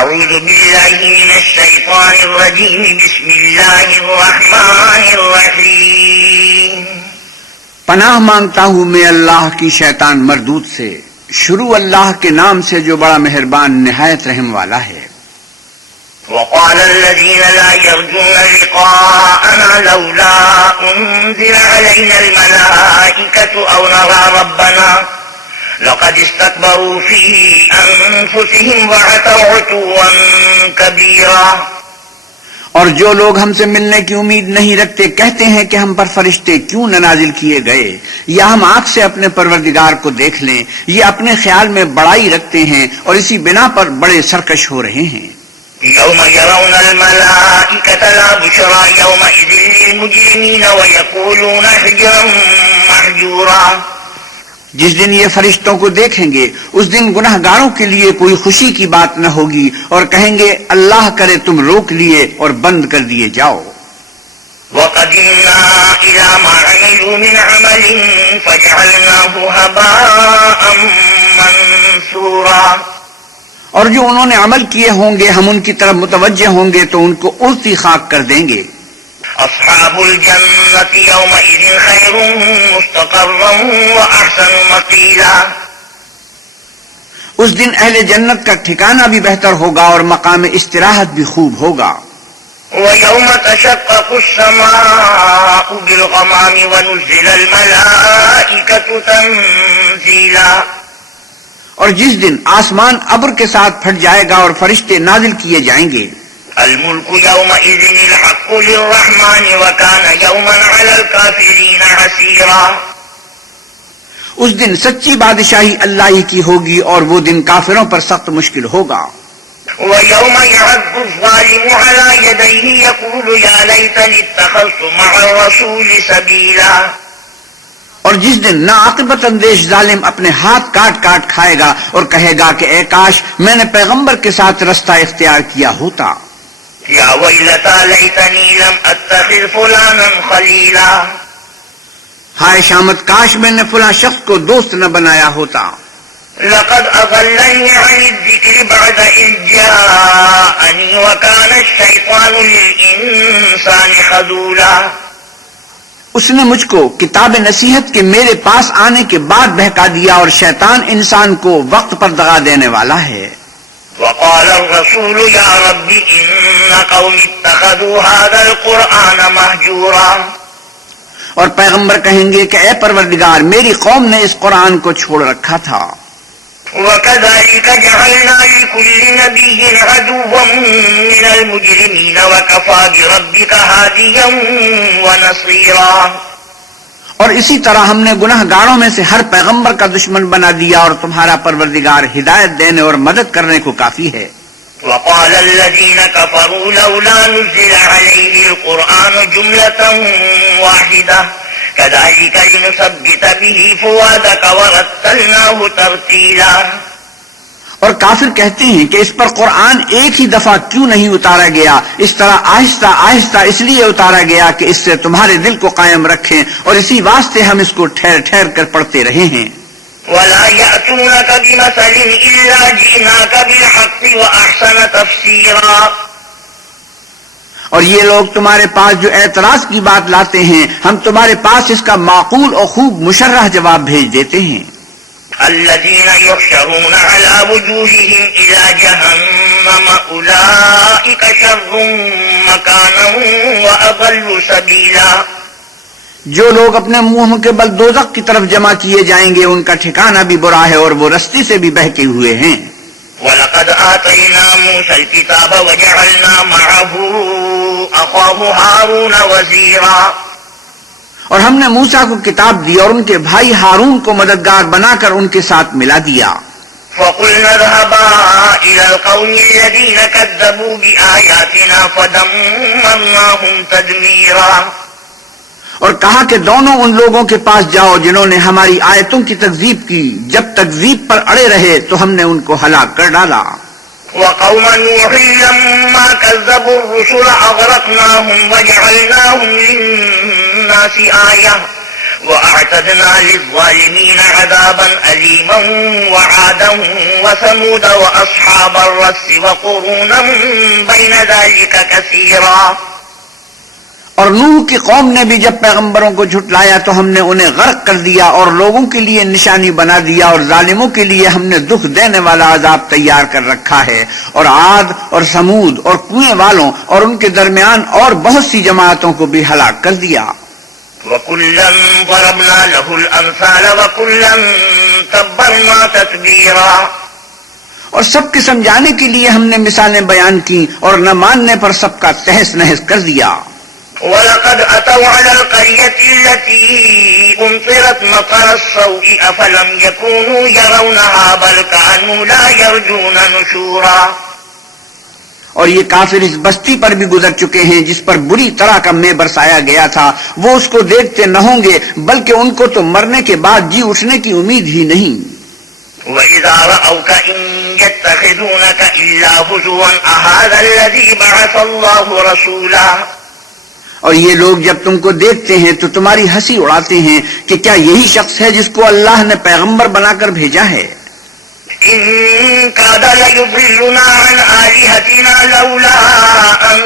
أعوذ بالله من الشيطان الرجيم بسم الله الرحمن الرحيم پناہ مانگتا ہوں میں اللہ کی شیطان مردود سے، شروع اللہ کے نام سے جو بڑا مہربان نہایت رحم والا ہے۔ وقال الذين لا يرجون لقاءنا لولا أنزل علينا الملائكة أو نرى ربنا لقد استكبروا في أنفسهم وعتوا عتوا كبيرا۔ اور جو لوگ ہم سے ملنے کی امید نہیں رکھتے کہتے ہیں کہ ہم پر فرشتے کیوں نہ نازل کیے گئے یا ہم آنکھ سے اپنے پروردگار کو دیکھ لیں، یہ اپنے خیال میں بڑائی رکھتے ہیں اور اسی بنا پر بڑے سرکش ہو رہے ہیں۔ يوم يرون الملائكة لا بشرى يومئذ للمجرمين ويقولون حجرا محجورا۔ جس دن یہ فرشتوں کو دیکھیں گے اس دن گناہ گاروں کے لیے کوئی خوشی کی بات نہ ہوگی، اور کہیں گے اللہ کرے تم روک لیے اور بند کر دیے جاؤ۔ وقدمنا إلى ما عملوا من عمل فجعلناه هباء منثورا۔ اور جو انہوں نے عمل کیے ہوں گے ہم ان کی طرف متوجہ ہوں گے تو ان کو الٹی خاک کر دیں گے۔ أصحاب الجنة يومئذ خير مستقرا وأحسن مقيلا۔ اس دن اہل جنت کا ٹھکانہ بھی بہتر ہوگا اور مقام استراحت بھی خوب ہوگا۔ ويوم تشقق السماء بالغمام ونزل الملائكة تنزيلا۔ اور جس دن آسمان ابر کے ساتھ پھٹ جائے گا اور فرشتے نازل کیے جائیں گے۔ الملك يومئذ الحق للرحمن وكان يوما على الكافرين عسيرا۔ اس دن سچی بادشاہی اللہ ہی کی ہوگی اور وہ دن کافروں پر سخت مشکل ہوگا۔ ويوم يعض الظالم على يديه يقول يا ليتني اتخذت مع الرسول سبيلا۔ اور جس دن ناعاقبت اندیش ظالم اپنے ہاتھ کاٹ کاٹ کھائے گا اور کہے گا کہ اے کاش میں نے پیغمبر کے ساتھ رستہ اختیار کیا ہوتا۔ یا ویلتا لیتنی لم اتخذ فلانا خلیلا۔ ہائے شامت کاش میں نے فلاں شخص کو دوست نہ بنایا ہوتا۔ لقد اضلنی عن الذکر بعد اذ جاءنی وکان الشیطان للانسان خذولا۔ اس نے مجھ کو کتاب نصیحت کے میرے پاس آنے کے بعد بہکا دیا اور شیطان انسان کو وقت پر دغا دینے والا ہے۔ وقال الرسول یا رب ان قوم اتخذوا هذا القرآن مہجورا۔ اور پیغمبر کہیں گے کہ اے پروردگار میری قوم نے اس قرآن کو چھوڑ رکھا تھا۔ وَكَذَلِكَ جَعَلْنَا لِكُلِّ نَبِيٍّ عَدُوًّا مِّنَ الْمُجْرِمِينَ وَكَفَىٰ بِرَبِّكَ هَادِيًا وَنَصِيرًا۔ اور اسی طرح ہم نے گناہ گاروں میں سے ہر پیغمبر کا دشمن بنا دیا اور تمہارا پروردگار ہدایت دینے اور مدد کرنے کو کافی ہے۔ وَقَالَ الَّذِينَ كَفَرُوا لَوْلَا نُزِّلَ عَلَيْهِ الْقُرْآنُ جُمْلَةً وَاحِدَةً كَذَلِكَ لِنُثَبِّتَ بِهِ فُؤَادَكَ وَرَتَّلْنَاهُ تَرْتِيلًا۔ اور کافر کہتے ہیں کہ اس پر قرآن ایک ہی دفعہ کیوں نہیں اتارا گیا، اس طرح آہستہ آہستہ اس لیے اتارا گیا کہ اس سے تمہارے دل کو قائم رکھیں، اور اسی واسطے ہم اس کو ٹھہر ٹھہر کر پڑھتے رہے ہیں۔ وَلَا يَأْتُونَكَ بِمَثَلٍ إِلَّا جِئْنَاكَ بِالْحَقِّ وَأَحْسَنَ تَفْسِيرًا۔ اور یہ لوگ تمہارے پاس جو اعتراض کی بات لاتے ہیں ہم تمہارے پاس اس کا معقول اور خوب مشرح جواب بھیج دیتے ہیں۔ الذين يحشرون على وجوههم إلى جهنم أولئك شر مكانا وأضل سبيلا۔ جو لوگ اپنے منہ کے بل دوزخ کی طرف جمع کیے جائیں گے ان کا ٹھکانہ بھی برا ہے اور وہ رستے سے بھی بہکے ہوئے ہیں۔ وَلَقَدْ آتَيْنَا مُوسَى الْكِتَابَ وَجَعَلْنَا مَعَهُ أَخَاهُ هَارُونَ وَزِيرًا۔ اور ہم نے موسیٰ کو کتاب دی اور ان کے بھائی ہارون کو مددگار بنا کر ان کے ساتھ ملا دیا۔ فَقُلْنَا اذْهَبَا إِلَى الْقَوْمِ الَّذِينَ كَذَّبُوا بِآيَاتِنَا فَدَمَّرْنَاهُمْ تَدْمِيرًا۔ اور کہا کہ دونوں ان لوگوں کے پاس جاؤ جنہوں نے ہماری آیتوں کی تکذیب کی، جب تکذیب پر اڑے رہے تو ہم نے ان کو ہلاک کر ڈالا۔ وقوم نوح لما كذبوا الرسل أغرقناهم وجعلناهم للناس آية وأعتدنا للظالمين عذابا أليما وعادا وثمود وأصحاب الرس وقرونا بين ذلك كثيرا. اور نوح کی قوم نے بھی جب پیغمبروں کو جھٹلایا تو ہم نے انہیں غرق کر دیا اور لوگوں کے لیے نشانی بنا دیا، اور ظالموں کے لیے ہم نے دکھ دینے والا عذاب تیار کر رکھا ہے. اور عاد اور سمود اور کنویں والوں اور ان کے درمیان اور بہت سی جماعتوں کو بھی ہلاک کر دیا. وَكُلًّا ضَرَبْنَا لَهُ الْأَمْثَالَ وَكُلًّا تَبَّرْنَا تَتْبِيرًا. اور سب کے سمجھانے کے لیے ہم نے مثالیں بیان کی اور نہ ماننے پر سب کا تہس نہس کر دیا. وَلَقَدْ أَتَوْا عَلَى الْقَرْيَةِ الَّتِي أُمْطِرَتْ مَطَرَ السَّوْءِ أَفَلَمْ يَكُونُوا يَرَوْنَهَا بَلْ كَانُوا لَا يَرْجُونَ نُشُورًا. اور یہ کافر اس بستی پر بھی گزر چکے ہیں جس پر بری طرح کا مے برسایا گیا تھا، وہ اس کو دیکھتے نہ ہوں گے بلکہ ان کو تو مرنے کے بعد جی اٹھنے کی امید ہی نہیں. وَإِذَا رَأَوْكَ إِن يَتَّخِذُونَكَ إِلَّا هُزُوًا أَهَذَا الَّذِي بَعَثَ اللَّهُ رَسُولًا. اور یہ لوگ جب تم کو دیکھتے ہیں تو تمہاری ہنسی اڑاتے ہیں کہ کیا یہی شخص ہے جس کو اللہ نے پیغمبر بنا کر بھیجا ہے. إِن كَادَ لَيُضِلُّنَا عَنْ آلِهَتِنَا لَوْلَا أَن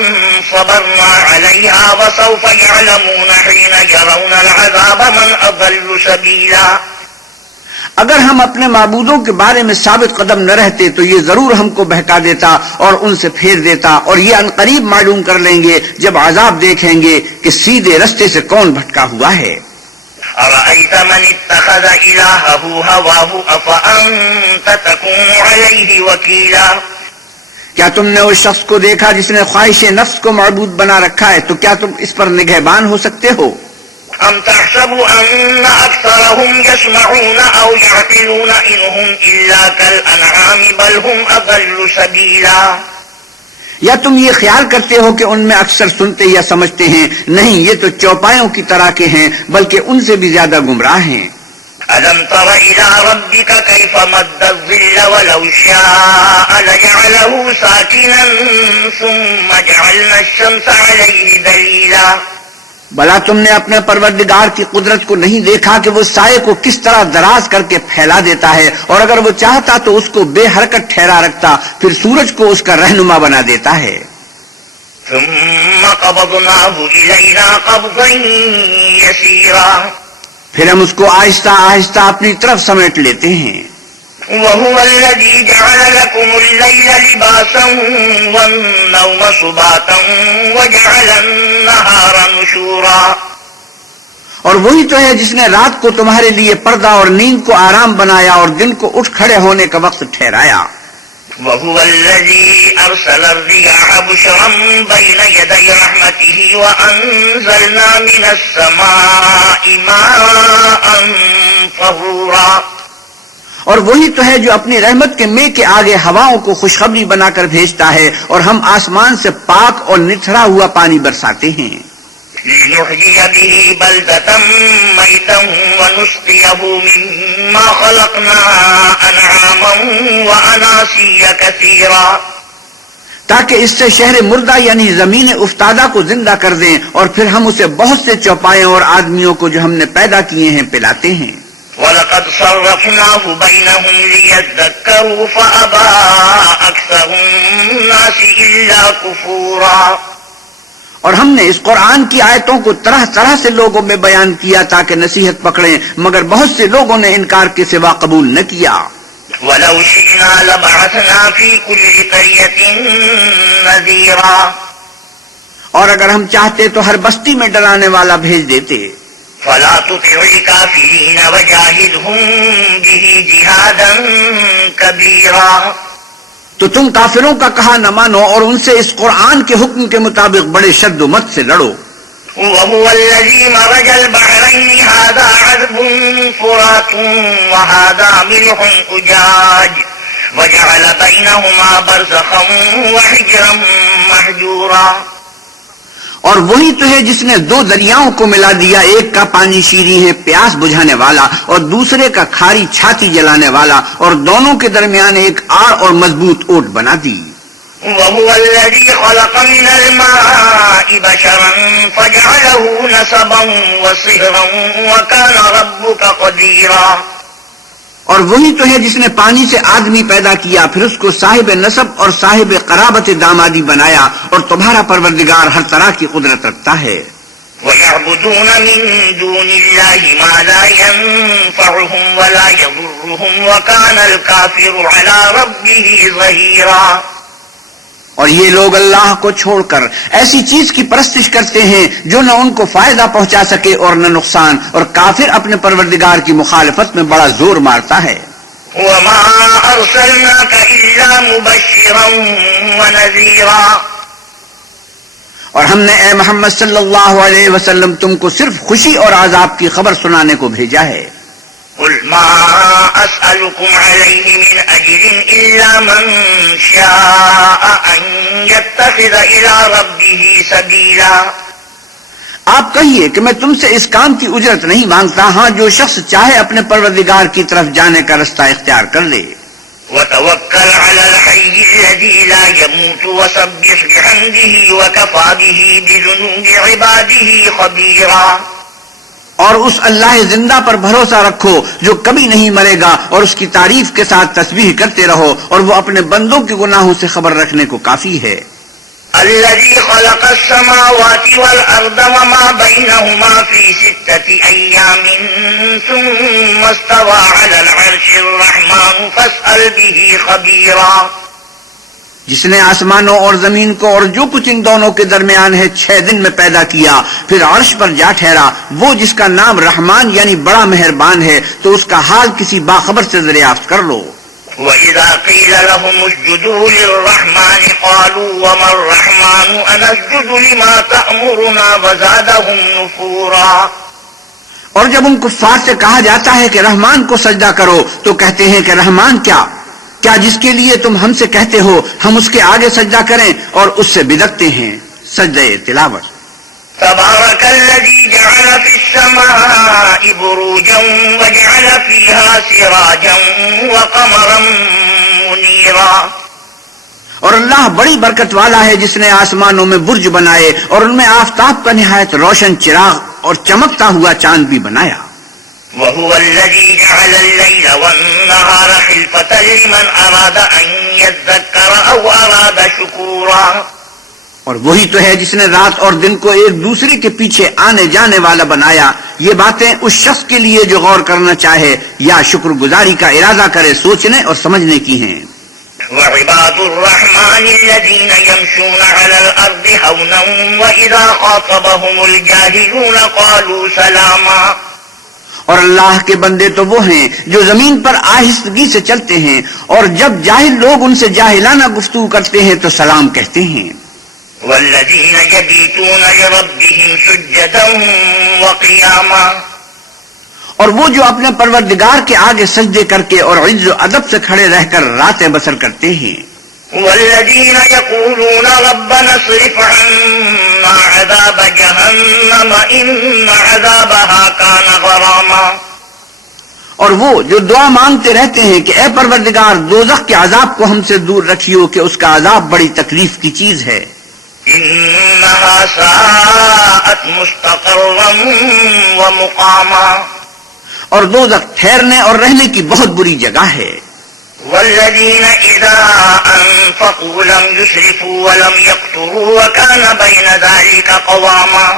صَبَرْنَا عَلَيْهَا وَسَوْفَ يَعْلَمُونَ حِينَ يَرَوْنَ الْعَذَابَ مَنْ أَضَلُّ سَبِيلًا. اگر ہم اپنے معبودوں کے بارے میں ثابت قدم نہ رہتے تو یہ ضرور ہم کو بہکا دیتا اور ان سے پھیر دیتا، اور یہ عنقریب معلوم کر لیں گے جب عذاب دیکھیں گے کہ سیدھے رستے سے کون بھٹکا ہوا ہے. أَرَأَيْتَ مَنِ اتَّخَذَ إِلَٰهَهُ هَوَاهُ أَفَأَنتَ تَكُونُ عَلَيْهِ وَكِيلًا. کیا تم نے اس شخص کو دیکھا جس نے خواہش نفس کو معبود بنا رکھا ہے، تو کیا تم اس پر نگہبان ہو سکتے ہو؟ أَمْ تَحْسَبُ أَنَّ أَكْثَرَهُمْ يَسْمَعُونَ أَوْ يَعْقِلُونَ إِنْ هُمْ إِلَّا كَالْأَنْعَامِ بَلْ هُمْ أَضَلُّ سَبِيلًا. یا تم یہ خیال کرتے ہو کہ ان میں اکثر سنتے یا سمجھتے ہیں؟ نہیں، یہ تو چوپایوں کی طرح کے ہیں، بلکہ ان سے بھی زیادہ گمراہ ہیں. أَلَمْ تَرَ إِلَىٰ رَبِّكَ كَيْفَ مَدَّ الظِّلَّ وَلَوْ شَاءَ لَجَعَلَهُ سَاكِنًا ثُمَّ جَعَلْنَا الشَّمْسَ عَلَيْهِ دَلِيلًا. بھلا تم نے اپنے پروردگار کی قدرت کو نہیں دیکھا کہ وہ سائے کو کس طرح دراز کر کے پھیلا دیتا ہے، اور اگر وہ چاہتا تو اس کو بے حرکت ٹھہرا رکھتا، پھر سورج کو اس کا رہنما بنا دیتا ہے. ثُمَّ قَبَضْنَاهُ إِلَيْنَا قَبْضًا يَسِيرًا. پھر ہم اس کو آہستہ آہستہ اپنی طرف سمیٹ لیتے ہیں. وَهُوَ الَّذِي جَعَلَ لَكُمُ اللَّيْلَ لِبَاسًا وَالنَّوْمَ سُبَاتًا وَجَعَلَ النَّهَارَ نُشُورًا. اور وہی تو ہے جس نے رات کو تمہارے لیے پردہ اور نیند کو آرام بنایا اور دن کو اٹھ کھڑے ہونے کا وقت ٹھہرایا. وَهُوَ الَّذِي أَرْسَلَ الرِّيَاحَ بُشْرًا بَيْنَ يَدَيْ رَحْمَتِهِ وَأَنزَلْنَا مِنَ السَّمَاءِ مَاءً طَهُورًا. اور وہی تو ہے جو اپنی رحمت کے مے کے آگے ہواؤں کو خوشخبری بنا کر بھیجتا ہے، اور ہم آسمان سے پاک اور نتھرا ہوا پانی برساتے ہیں. لِنُحْيِيَ بِهِ بَلْدَةً مَيْتًا وَنُسْقِيَهُ مِمَّا خَلَقْنَا أَنْعَامًا وَأَنَاسِيَّ كَثِيرًا. تاکہ اس سے شہر مردہ یعنی زمین افتادہ کو زندہ کر دیں، اور پھر ہم اسے بہت سے چوپایوں اور آدمیوں کو جو ہم نے پیدا کیے ہیں پلاتے ہیں. وَلَقَدْ صَرَّفْنَاهُ بَيْنَهُمْ لِيَذَّكَّرُوا فَأَبَىٰ أَكْثَرُ النَّاسِ إِلَّا كُفُورًا. اور ہم نے اس قرآن کی آیتوں کو طرح طرح سے لوگوں میں بیان کیا تاکہ نصیحت پکڑیں، مگر بہت سے لوگوں نے انکار کے سوا قبول نہ کیا. وَلَوْ شِئْنَا لَبَعَثْنَا فِي كُلِّ قَرْيَةٍ نَذِيرًا. اور اگر ہم چاہتے تو ہر بستی میں ڈرانے والا بھیج دیتے. فَلَا تُطِعِ الْكَافِرِينَ وَجَاهِدْهُم بِهِ جِهَادًا كَبِيرًا. تو تم کافروں کا کہا نہ مانو اور ان سے اس قرآن کے حکم کے مطابق بڑے شد و مت سے لڑو. وَهُوَ الَّذِي مَرَجَ الْبَحْرَيْنِ هَٰذَا عَذْبٌ فُرَاتٌ وَهَٰذَا مِلْحٌ أُجَاجٌ وَجَعَلَ بَيْنَهُمَا بَرْزَخًا وَحِجْرًا مَّحْجُورًا. اور وہی تو ہے جس نے دو دریاؤں کو ملا دیا، ایک کا پانی شیریں ہے پیاس بجھانے والا اور دوسرے کا کھاری چھاتی جلانے والا، اور دونوں کے درمیان ایک آڑ اور مضبوط اوٹ بنا دی. وهو الذي خلق من الماء بشرا فجعله نسبا وصهرا وكان ربك قديرا. اور وہی تو ہے جس نے پانی سے آدمی پیدا کیا، پھر اس کو صاحب نسب اور صاحب قرابت دامادی بنایا، اور تمہارا پروردگار ہر طرح کی قدرت رکھتا ہے. وَيَعْبُدُونَ مِن دُونِ اللَّهِ مَا لَا يَنفَعُهُمْ وَلَا يَضُرُّهُمْ وَكَانَ الْكَافِرُ عَلَى رَبِّهِ ظَهِيرًا. اور یہ لوگ اللہ کو چھوڑ کر ایسی چیز کی پرستش کرتے ہیں جو نہ ان کو فائدہ پہنچا سکے اور نہ نقصان، اور کافر اپنے پروردگار کی مخالفت میں بڑا زور مارتا ہے. وَمَا أَرْسَلْنَاكَ إِلَّا مُبَشِّرًا وَنَذِيرًا. اور ہم نے اے محمد صلی اللہ علیہ وسلم تم کو صرف خوشی اور عذاب کی خبر سنانے کو بھیجا ہے. قُلْ مَا أَسْأَلُكُمْ عَلَيْهِ مِنْ أَجْرٍ إِلَّا مَنْ شَاءَ أَنْ يَتَّخِذَ إِلَى رَبِّهِ سَبِيلًا. آپ کہیے کہ میں تم سے اس کام کی اجرت نہیں مانگتا، ہاں جو شخص چاہے اپنے پروردگار کی طرف جانے کا رستہ اختیار کر لے. وَتَوَكَّلْ عَلَى الْحَيِّ الَّذِي لَا يَمُوتُ وَسَبِّحْ بِحَمْدِهِ وَكَفَى بِهِ بِذُنُوبِ عِبَادِهِ خَبِيرًا. اور اس اللہ زندہ پر بھروسہ رکھو جو کبھی نہیں مرے گا، اور اس کی تعریف کے ساتھ تسبیح کرتے رہو، اور وہ اپنے بندوں کے گناہوں سے خبر رکھنے کو کافی ہے. الذي خلق السماوات والأرض وما بينهما في 6 أيام ثم استوى على العرش الرحمن فاسأل به خبيرا. جس نے آسمانوں اور زمین کو اور جو کچھ ان دونوں کے درمیان ہے 6 دن میں پیدا کیا، پھر عرش پر جا ٹھہرا، وہ جس کا نام رحمان یعنی بڑا مہربان ہے، تو اس کا حال کسی باخبر سے دریافت کر لو. وَإِذَا قِيلَ لَهُمُ اسْجُدُوا لِلرَّحْمَنِ قَالُوا وَمَا الرَّحْمَنُ أَنَسْجُدُ لِمَا تَأْمُرُنَا وَزَادَهُمْ نُفُورًا. اور جب ان کفار سے کہا جاتا ہے کہ رحمان کو سجدہ کرو، تو کہتے ہیں کہ رحمان کیا جس کے لیے تم ہم سے کہتے ہو ہم اس کے آگے سجدہ کریں، اور اس سے بدکتے ہیں. سجدہ تلاوت. تبارك الذي جعل في السماء بروجا وجعل فيها سراجا وقمرا منيرا. اور اللہ بڑی برکت والا ہے جس نے آسمانوں میں برج بنائے اور ان میں آفتاب کا نہایت روشن چراغ اور چمکتا ہوا چاند بھی بنایا. وهو الذي جعل الليل والنهار خلفة لمن أراد أن يذكر أو أراد شكورا. اور وہی تو ہے جس نے رات اور دن کو ایک دوسرے کے پیچھے آنے جانے والا بنایا. یہ باتیں اس شخص کے لیے جو غور کرنا چاہے یا شکر گزاری کا ارادہ کرے، سوچنے اور سمجھنے کی ہیں. وعباد الرحمن الذين يمشون على الأرض هونا وإذا خاطبهم الجاهلون قالوا سلاما. اور اللہ کے بندے تو وہ ہیں جو زمین پر آہستگی سے چلتے ہیں، اور جب جاہل لوگ ان سے جاہلانہ گفتگو کرتے ہیں تو سلام کہتے ہیں. والذين يبيتون لربهم سجدا وقياما. اور وہ جو اپنے پروردگار کے آگے سجدے کر کے اور عز و ادب سے کھڑے رہ کر راتیں بسر کرتے ہیں. والذين يقولون ربنا اصرف عنا عذاب جهنم إن عذابها كان غراما. اور وہ جو دعا مانگتے رہتے ہیں کہ اے پروردگار دوزخ کے عذاب کو ہم سے دور رکھیو کہ اس کا عذاب بڑی تکلیف کی چیز ہے. إنها ساءت مستقرا ومقاما. اور دوزخ ٹھہرنے اور رہنے کی بہت بری جگہ ہے. والذين إذا أنفقوا لم يسرفوا ولم يقتروا وكان بين ذلك قواما.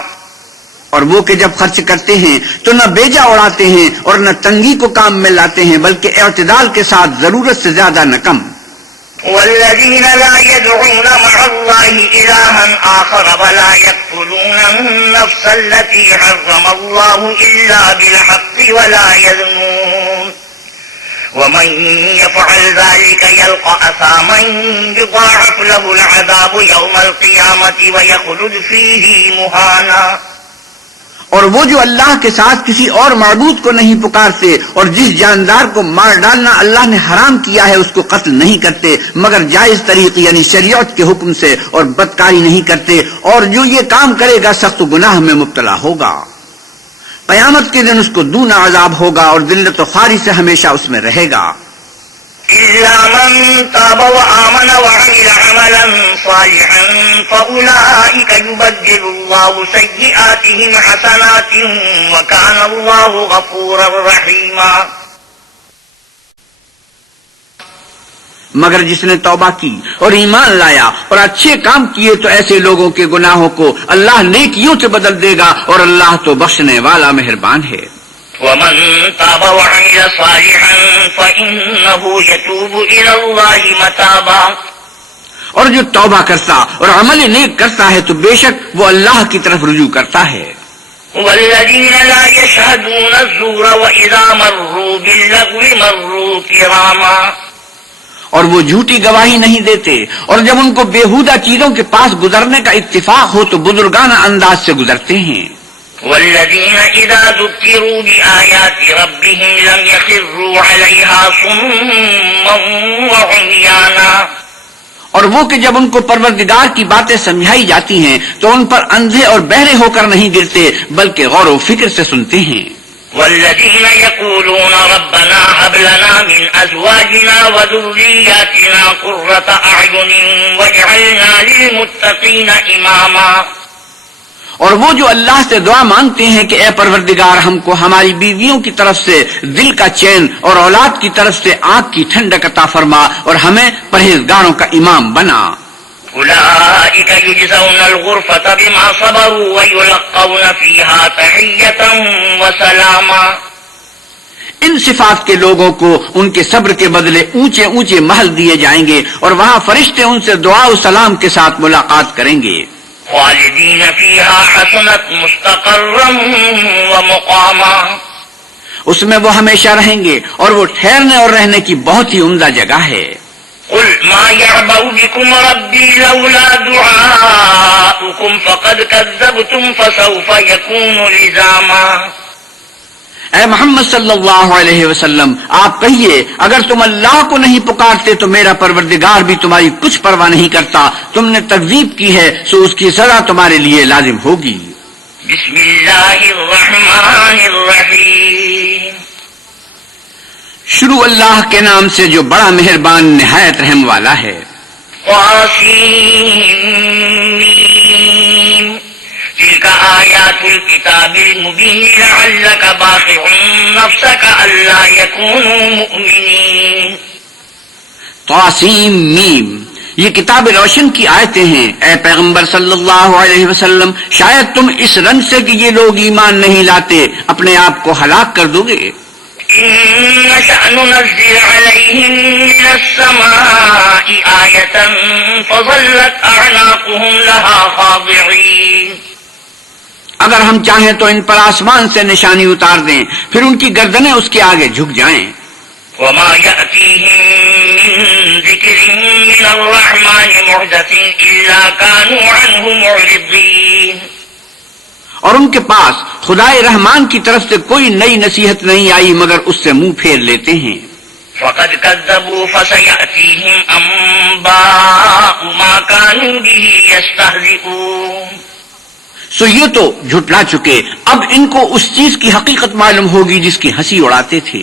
اور وہ کہ جب خرچ کرتے ہیں تو نہ بیجا اڑاتے ہیں اور نہ تنگی کو کام میں لاتے ہیں، بلکہ اعتدال کے ساتھ ضرورت سے زیادہ نہ کم. والذين لا يدعون مع الله إلها آخر ولا يقتلون النفس التي حرم الله إلا بالحق ولا يزنون ومن يفعل ذلك يلقى أثاما يضاعف له العذاب يوم القيامة ويخلد فيه مهانا. اور وہ جو اللہ کے ساتھ کسی اور معبود کو نہیں پکارتے اور جس جاندار کو مار ڈالنا اللہ نے حرام کیا ہے اس کو قتل نہیں کرتے مگر جائز طریق یعنی شریعت کے حکم سے، اور بدکاری نہیں کرتے، اور جو یہ کام کرے گا سخت گناہ میں مبتلا ہوگا. قیامت کے دن اس کو دونا عذاب ہوگا اور ذلت و خواری سے ہمیشہ اس میں رہے گا. إلا من تاب وآمن وعمل عملا صالحا فأولئك يبدل الله سيئاتهم حسنات وكان الله غفورا رحيما. مگر جس نے توبہ کی اور ایمان لایا اور اچھے کام کیے تو ایسے لوگوں کے گناہوں کو اللہ نیکیوں سے بدل دے گا اور اللہ تو بخشنے والا مہربان ہے. ومن تاب وعمل صالحا فإنه يتوب إلى الله متابا. اور جو توبہ کرتا اور عمل نیک کرتا ہے تو بے شک وہ اللہ کی طرف رجوع کرتا ہے. والذين لا يشهدون الزور وإذا مروا باللغو مروا كراما. اور وہ جھوٹی گواہی نہیں دیتے اور جب ان کو بیہودہ چیزوں کے پاس گزرنے کا اتفاق ہو تو بزرگانہ انداز سے گزرتے ہیں. والذين إذا ذكروا بآيات ربهم لم يخروا عليها صما وعميانا. اور وہ کہ جب ان کو پروردگار کی باتیں سمجھائی جاتی ہیں تو ان پر اندھے اور بہرے ہو کر نہیں گرتے بلکہ غور و فکر سے سنتے ہیں. والذين يقولون ربنا هب لنا من أزواجنا وذرياتنا قرة أعين واجعلنا للمتقين إماما. اور وہ جو اللہ سے دعا مانگتے ہیں کہ اے پروردگار ہم کو ہماری بیویوں کی طرف سے دل کا چین اور اولاد کی طرف سے آنکھ کی ٹھنڈک عطا فرما اور ہمیں پرہیزگاروں کا امام بنا. أولئك يجزون الغرفة بما صبروا ويلقون فيها تحية وسلاما. ان صفات کے لوگوں کو ان کے صبر کے بدلے اونچے اونچے محل دیے جائیں گے اور وہاں فرشتے ان سے دعا و سلام کے ساتھ ملاقات کریں گے. خالدین فیہا حسنت مستقرا ومقاما. اس میں وہ ہمیشہ رہیں گے اور وہ ٹھہرنے اور رہنے کی بہت ہی عمدہ جگہ ہے. قل ما يعبأ بكم ربي لولا دعاؤكم فقد كذبتم فسوف يكون لزاما. اے محمد صلی اللہ علیہ وسلم آپ کہیے اگر تم اللہ کو نہیں پکارتے تو میرا پروردگار بھی تمہاری کچھ پرواہ نہیں کرتا. تم نے تکذیب کی ہے سو اس کی سزا تمہارے لیے لازم ہوگی. بسم اللہ الرحمن الرحیم. شروع اللہ کے نام سے جو بڑا مہربان نہایت رحم والا ہے. قاسمین. تلك آیات الكتاب المبین لعلک باخع نفسک الا یکونوا مؤمنین. طاسیم میم یہ کتاب روشن کی آیتیں ہیں. اے پیغمبر صلی اللہ علیہ وسلم شاید تم اس رنج سے کہ یہ لوگ ایمان نہیں لاتے اپنے آپ کو ہلاک کر دو گے. إن نشأ ننزل عليهم من السماء آية فظلت أعناقهم لها خاضعين. اگر ہم چاہیں تو ان پر آسمان سے نشانی اتار دیں پھر ان کی گردنیں اس کے آگے جھک جائیں. وما يأتيهم من ذكر من الرحمن محدث إلا كانوا عنه معرضين. اور ان کے پاس خدائے رحمان کی طرف سے کوئی نئی نصیحت نہیں آئی مگر اس سے منہ پھیر لیتے ہیں. فقد كذبوا فسيأتيهم أنباء ما كانوا به يستهزئون. سو یہ تو جھٹلا چکے اب ان کو اس چیز کی حقیقت معلوم ہوگی جس کی ہنسی اڑاتے تھے.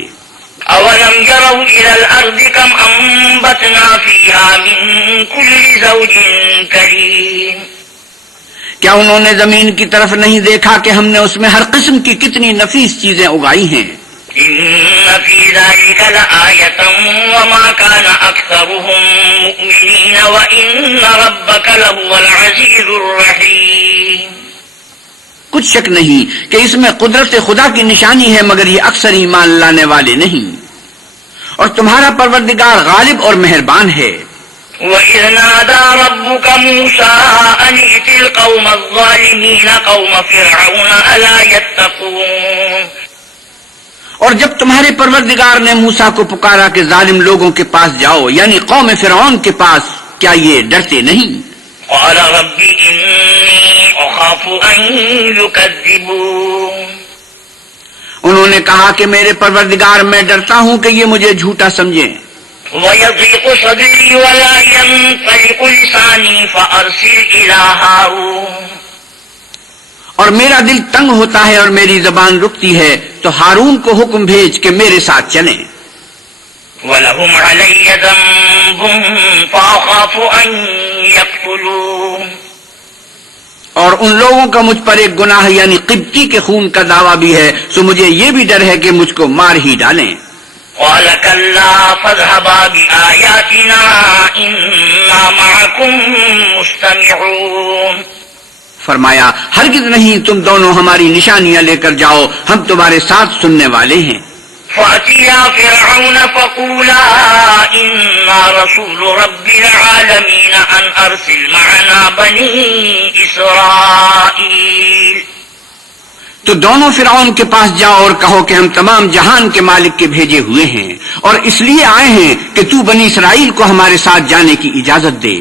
أولم يروا إلى الأرض كم أنبتنا فيها من كل زوج كريم. کیا انہوں نے زمین کی طرف نہیں دیکھا کہ ہم نے اس میں ہر قسم کی کتنی نفیس چیزیں اگائی ہیں. إن في ذلك لآية وما كان أكثرهم مؤمنين وإن ربك لهو العزيز الرحيم. کچھ شک نہیں کہ اس میں قدرت خدا کی نشانی ہے مگر یہ اکثر ایمان لانے والے نہیں. اور تمہارا پروردگار غالب اور مہربان ہے. وَإِذْ نَادَى رَبُّكَ مُوسَىٰ أَنِ ائْتِ الْقَوْمَ الظَّالِمِينَ قَوْمَ فِرْعَوْنَ أَلَا يَتَّقُونَ. اور جب تمہارے پروردگار نے موسیٰ کو پکارا کہ ظالم لوگوں کے پاس جاؤ یعنی قوم فرعون کے پاس کیا یہ ڈرتے نہیں. قَالَ رَبِّ إِنِّي أَخَافُ أَن يُكَذِّبُونِ. انہوں نے کہا کہ میرے پروردگار میں ڈرتا ہوں کہ یہ مجھے جھوٹا سمجھیں. وَيَضِيقُ صَدْرِي وَلَا يَنطَلِقُ لِسَانِي فَأَرْسِلْ إِلَىٰ هَارُونَ. اور میرا دل تنگ ہوتا ہے اور میری زبان رکتی ہے تو ہارون کو حکم بھیج کہ میرے ساتھ چلیں. وَلَهُمْ عَلَيَّ ذَنبٌ فَأَخَافُ أَن يَقْتُلُونِ، اور ان لوگوں کا مجھ پر ایک گناہ یعنی قبطی کے خون کا دعویٰ بھی ہے، سو مجھے یہ بھی ڈر ہے کہ مجھ کو مار ہی ڈالیں۔ قَالَ كَلَّا فَاذْهَبَا بِآيَاتِنَا إِنَّا مَعَكُمْ مُسْتَمِعُونَ، فرمایا ہرگز نہیں، تم دونوں ہماری نشانیاں لے کر جاؤ، ہم تمہارے ساتھ سننے والے ہیں۔ فَأْتِيَا فِرْعَوْنَ فَقُولَا إِنَّا رَسُولُ رَبِّ الْعَالَمِينَ أَنْ أَرْسِلْ مَعَنَا بَنِي إِسْرَائِيلَ، تو دونوں فرعون کے پاس جاؤ اور کہو کہ ہم تمام جہان کے مالک کے بھیجے ہوئے ہیں، اور اس لیے آئے ہیں کہ تو بنی اسرائیل کو ہمارے ساتھ جانے کی اجازت دے۔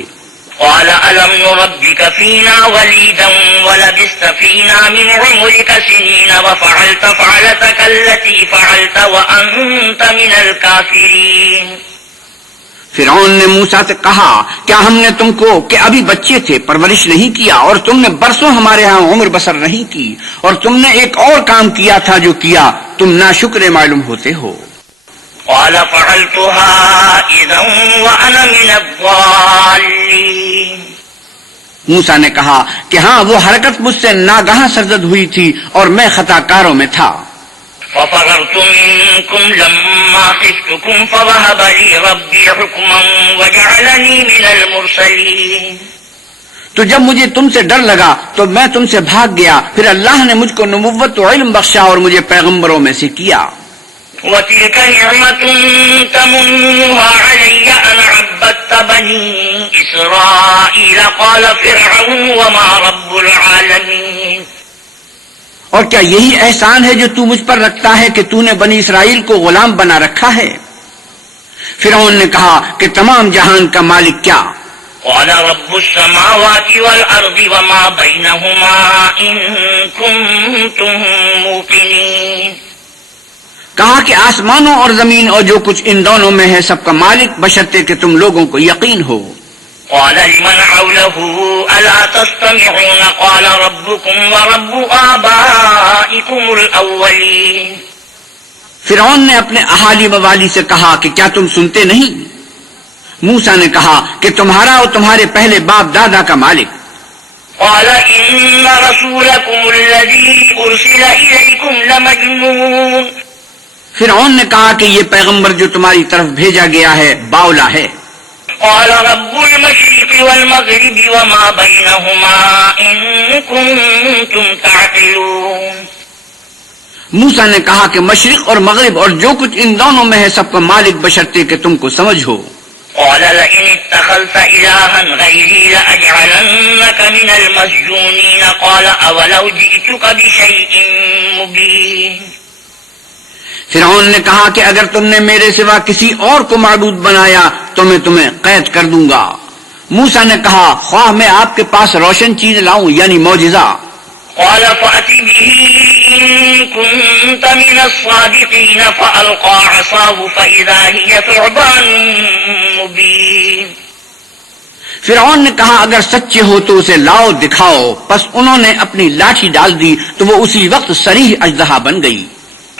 قال ألم نربك فينا وليدا ولبثت فينا من عمرك سنين وفعلت فعلتك التي فعلت وأنت من الكافرين۔ فرعون نے موسیٰ سے کہا کیا ہم نے تم کو کہ ابھی بچے تھے پرورش نہیں کیا، اور تم نے برسوں ہمارے ہاں عمر بسر نہیں کی، اور تم نے ایک اور کام کیا تھا جو کیا، تم ناشکر معلوم ہوتے ہو۔ قال فعلتها إذا وأنا من الضالين، موسیٰ نے کہا کہ ہاں وہ حرکت مجھ سے ناگہاں سرزد ہوئی تھی اور میں خطا کاروں میں تھا۔ ففررت منكم لما خفتكم فوهب لي ربي حكما وجعلني من المرسلين، تو جب مجھے تم سے ڈر لگا تو میں تم سے بھاگ گیا، پھر اللہ نے مجھ کو نبوت و علم بخشا اور مجھے پیغمبروں میں سے کیا۔ وَتِلْكَ نِعْمَةٌ تَمُنُّهَا عَلَيَّ أَنْ عَبَّدتَّ بَنِي إِسْرَائِيلَ قَالَ فِرْعَوْنُ وَمَا رَبُّ الْعَالَمِينَ، اور کیا یہی احسان ہے جو تو مجھ پر رکھتا ہے کہ تو نے بنی اسرائیل کو غلام بنا رکھا ہے؟ فرعون نے کہا کہ تمام جہان کا مالک کیا؟ قال رب السماوات والأرض وما بينهما إن كنتم موقنين، کہا کہ آسمانوں اور زمین اور جو کچھ ان دونوں میں ہے سب کا مالک، بشرطے کہ تم لوگوں کو یقین ہو۔ قال لمن حوله ألا تستمعون قال ربكم ورب آبائكم الأولين، فرعون نے اپنے اہالی موالی سے کہا کہ کیا تم سنتے نہیں؟ موسیٰ نے کہا کہ تمہارا اور تمہارے پہلے باپ دادا کا مالک۔ قال إن رسولكم الذي أرسل إليكم لمجنون، فرعون نے کہا کہ یہ پیغمبر جو تمہاری طرف بھیجا گیا ہے باولا ہے۔ قال رب المشرق والمغرب وما بينهما إن كنتم تعقلون، موسیٰ نے کہا کہ مشرق اور مغرب اور جو کچھ ان دونوں میں ہے سب کا مالک بشرطے کہ تم کو سمجھ ہو۔ قال لئن اتخذت إلها غيري لأجعلنك من المسجونين قال أولو جئتك بشيء مبين، فرعون نے کہا کہ اگر تم نے میرے سوا کسی اور کو معبود بنایا تو میں تمہیں قید کر دوں گا۔ موسیٰ نے کہا خواہ میں آپ کے پاس روشن چیز لاؤں یعنی معجزہ۔ قال فأت به إن كنت من الصادقين فألقى عصاه فإذا هي ثعبان مبين، فرعون نے کہا اگر سچے ہو تو اسے لاؤ دکھاؤ، پس انہوں نے اپنی لاٹھی ڈال دی تو وہ اسی وقت صریح اژدہا بن گئی۔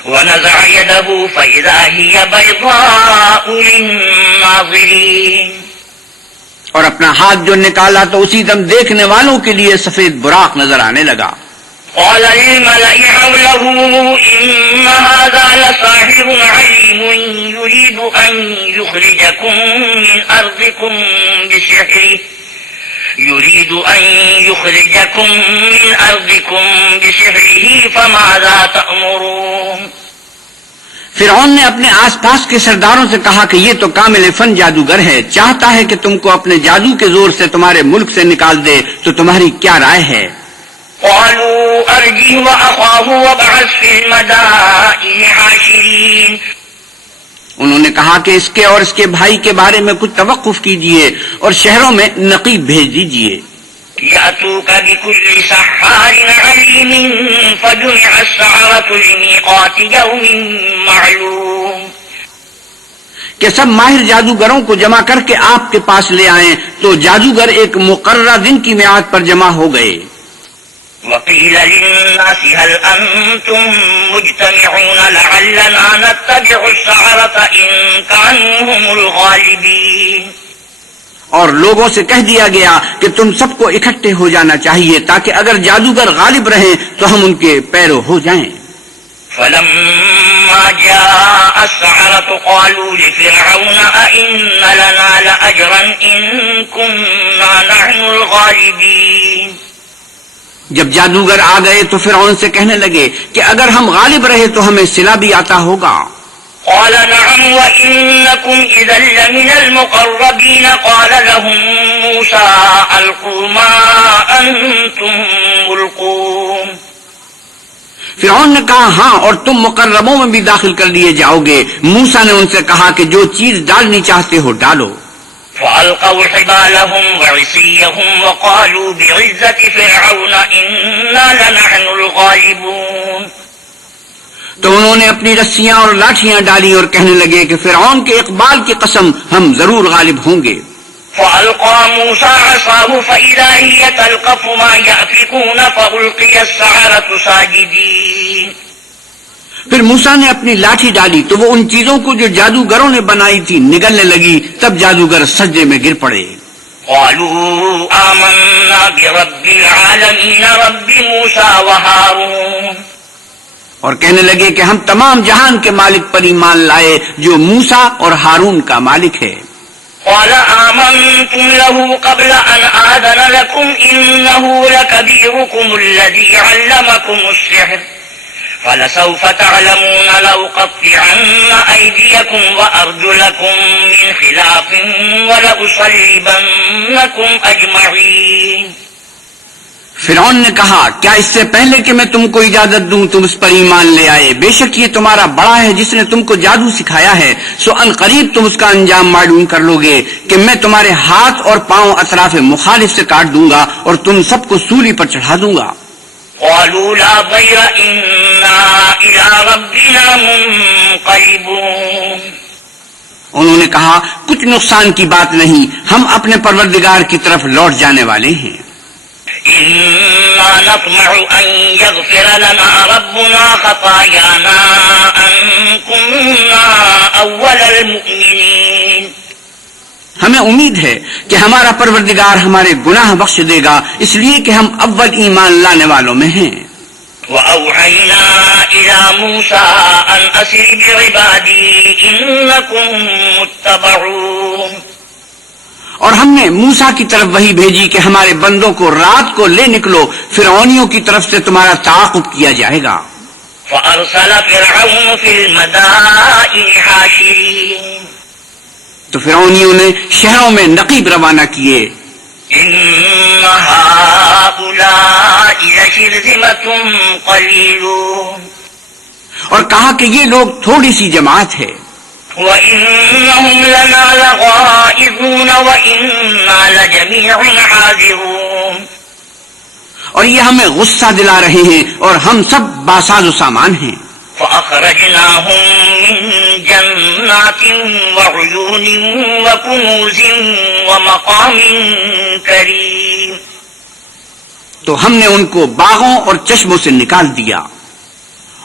ونزع يده فإذا هي بيضاء للناظرين، اور اپنا ہاتھ جو نکالا تو اسی دم دیکھنے والوں کے لیے سفید براق نظر آنے لگا۔ قال للملأ حوله إن هذا لساحر عليم يريد أن يخرجكم من أرضكم بسحره فماذا تأمرون، فرعون نے اپنے آس پاس کے سرداروں سے کہا کہ یہ تو کامل فن جادوگر ہے، چاہتا ہے کہ تم کو اپنے جادو کے زور سے تمہارے ملک سے نکال دے، تو تمہاری کیا رائے ہے؟ قالوا أرجه وأخاه وابعث في المدائن حاشرين، انہوں نے کہا کہ اس کے اور اس کے بھائی کے بارے میں کچھ توقف کیجئے اور شہروں میں نقیب بھیج دیجئے۔ يأتوك بكل سحار عليم فجمع السحرة لميقات يوم معلوم، کہ سب ماہر جادوگروں کو جمع کر کے آپ کے پاس لے آئیں، تو جادوگر ایک مقررہ دن کی میعاد پر جمع ہو گئے۔ وقيل للناس هل أنتم مجتمعون لعلنا نتبع السحرة إن كانوا هم الغالبين. اور لوگوں سے کہہ دیا گیا کہ تم سب کو اکٹھے ہو جانا چاہیے تاکہ اگر جادوگر غالب رہیں تو ہم ان کے پیرو ہو جائیں. فلما جاء السحرة قالوا لفرعون أئن لنا لأجرا إن كنا نحن الغالبين. جب جادوگر آ گئے تو فرعون سے کہنے لگے کہ اگر ہم غالب رہے تو ہمیں صلہ بھی آتا ہوگا. قال نعم وإنكم إذا لمن المقربين. قال لهم موسى ألقوا ما أنتم ملقون. فرعون نے کہا ہاں اور تم مقربوں میں بھی داخل کر لیے جاؤ گے. موسیٰ نے ان سے کہا کہ جو چیز ڈالنی چاہتے ہو ڈالو. فألقوا حبالهم وعصيهم وقالوا بعزة فرعون إنا لنحن الغالبون. تو انہوں نے اپنی رسیاں اور لاٹھیاں ڈالی اور کہنے لگے کہ فرعون کے اقبال کی قسم ہم ضرور غالب ہوں گے. فألقى موسى عصاه فإذا هي تلقف ما يأفكون فألقي السحرة ساجدين. پھر موسیٰ نے اپنی لاٹھی ڈالی تو وہ ان چیزوں کو جو جادوگروں نے بنائی تھی نگلنے لگی. تب جادوگر سجدے میں گر پڑے. قالوا آمنا برب العالمين رب موسى وهارون. اور کہنے لگے کہ ہم تمام جہان کے مالک پر ایمان لائے جو موسیٰ اور ہارون کا مالک ہے. قال آمنتم له قبل أن آذن لكم إنه لكبيركم الذي علمكم السحر فلسوف تعلمون لأقطعن أيديكم وأرجلكم من خلاف ولأصلبنكم أجمعين. فرعون نے کہا کیا اس سے پہلے کہ میں تم کو اجازت دوں تم اس پر ایمان لے آئے؟ بے شک یہ تمہارا بڑا ہے جس نے تم کو جادو سکھایا ہے. سو ان قریب تم اس کا انجام معلوم کر لو گے کہ میں تمہارے ہاتھ اور پاؤں اطراف مخالف سے کاٹ دوں گا اور تم سب کو سولی پر چڑھا دوں گا. قالوا لا ضير إنا إلى ربنا منقلبون. انہوں نے کہا کچھ نقصان کی بات نہیں، ہم اپنے پروردگار کی طرف لوٹ جانے والے ہیں. إنا نطمع أن يغفر لنا ربنا خطايانا أن كنا أول المؤمنين. ہمیں امید ہے کہ ہمارا پروردگار ہمارے گناہ بخش دے گا اس لیے کہ ہم اول ایمان لانے والوں میں ہیں. وأوحينا إلى موسى أن أسر بعبادي إنكم متبعون. اور ہم نے موسیٰ کی طرف وحی بھیجی کہ ہمارے بندوں کو رات کو لے نکلو، فرعونیوں کی طرف سے تمہارا تعاقب کیا جائے گا. فأرسل فرعون في المدائن حاشرين. تو فرعونیوں نے شہروں میں نقیب روانہ کیے. إن هؤلاء لشرذمة قليلون. اور کہا کہ یہ لوگ تھوڑی سی جماعت ہے. وَإِنَّهُمْ لَنَا لَغَائِظُونَ وَإِنَّا لَجَمِيعٌ حَاذِرُونَ. اور یہ ہمیں غصہ دلا رہے ہیں اور ہم سب باساز و سامان ہیں. فَأَخْرَجْنَاهُمْ مِنْ جَنَّاتٍ وَعُيُونٍ وَكُنُوزٍ وَمَقَامٍ كَرِيمٍ. تو ہم نے ان کو باغوں اور چشموں سے نکال دیا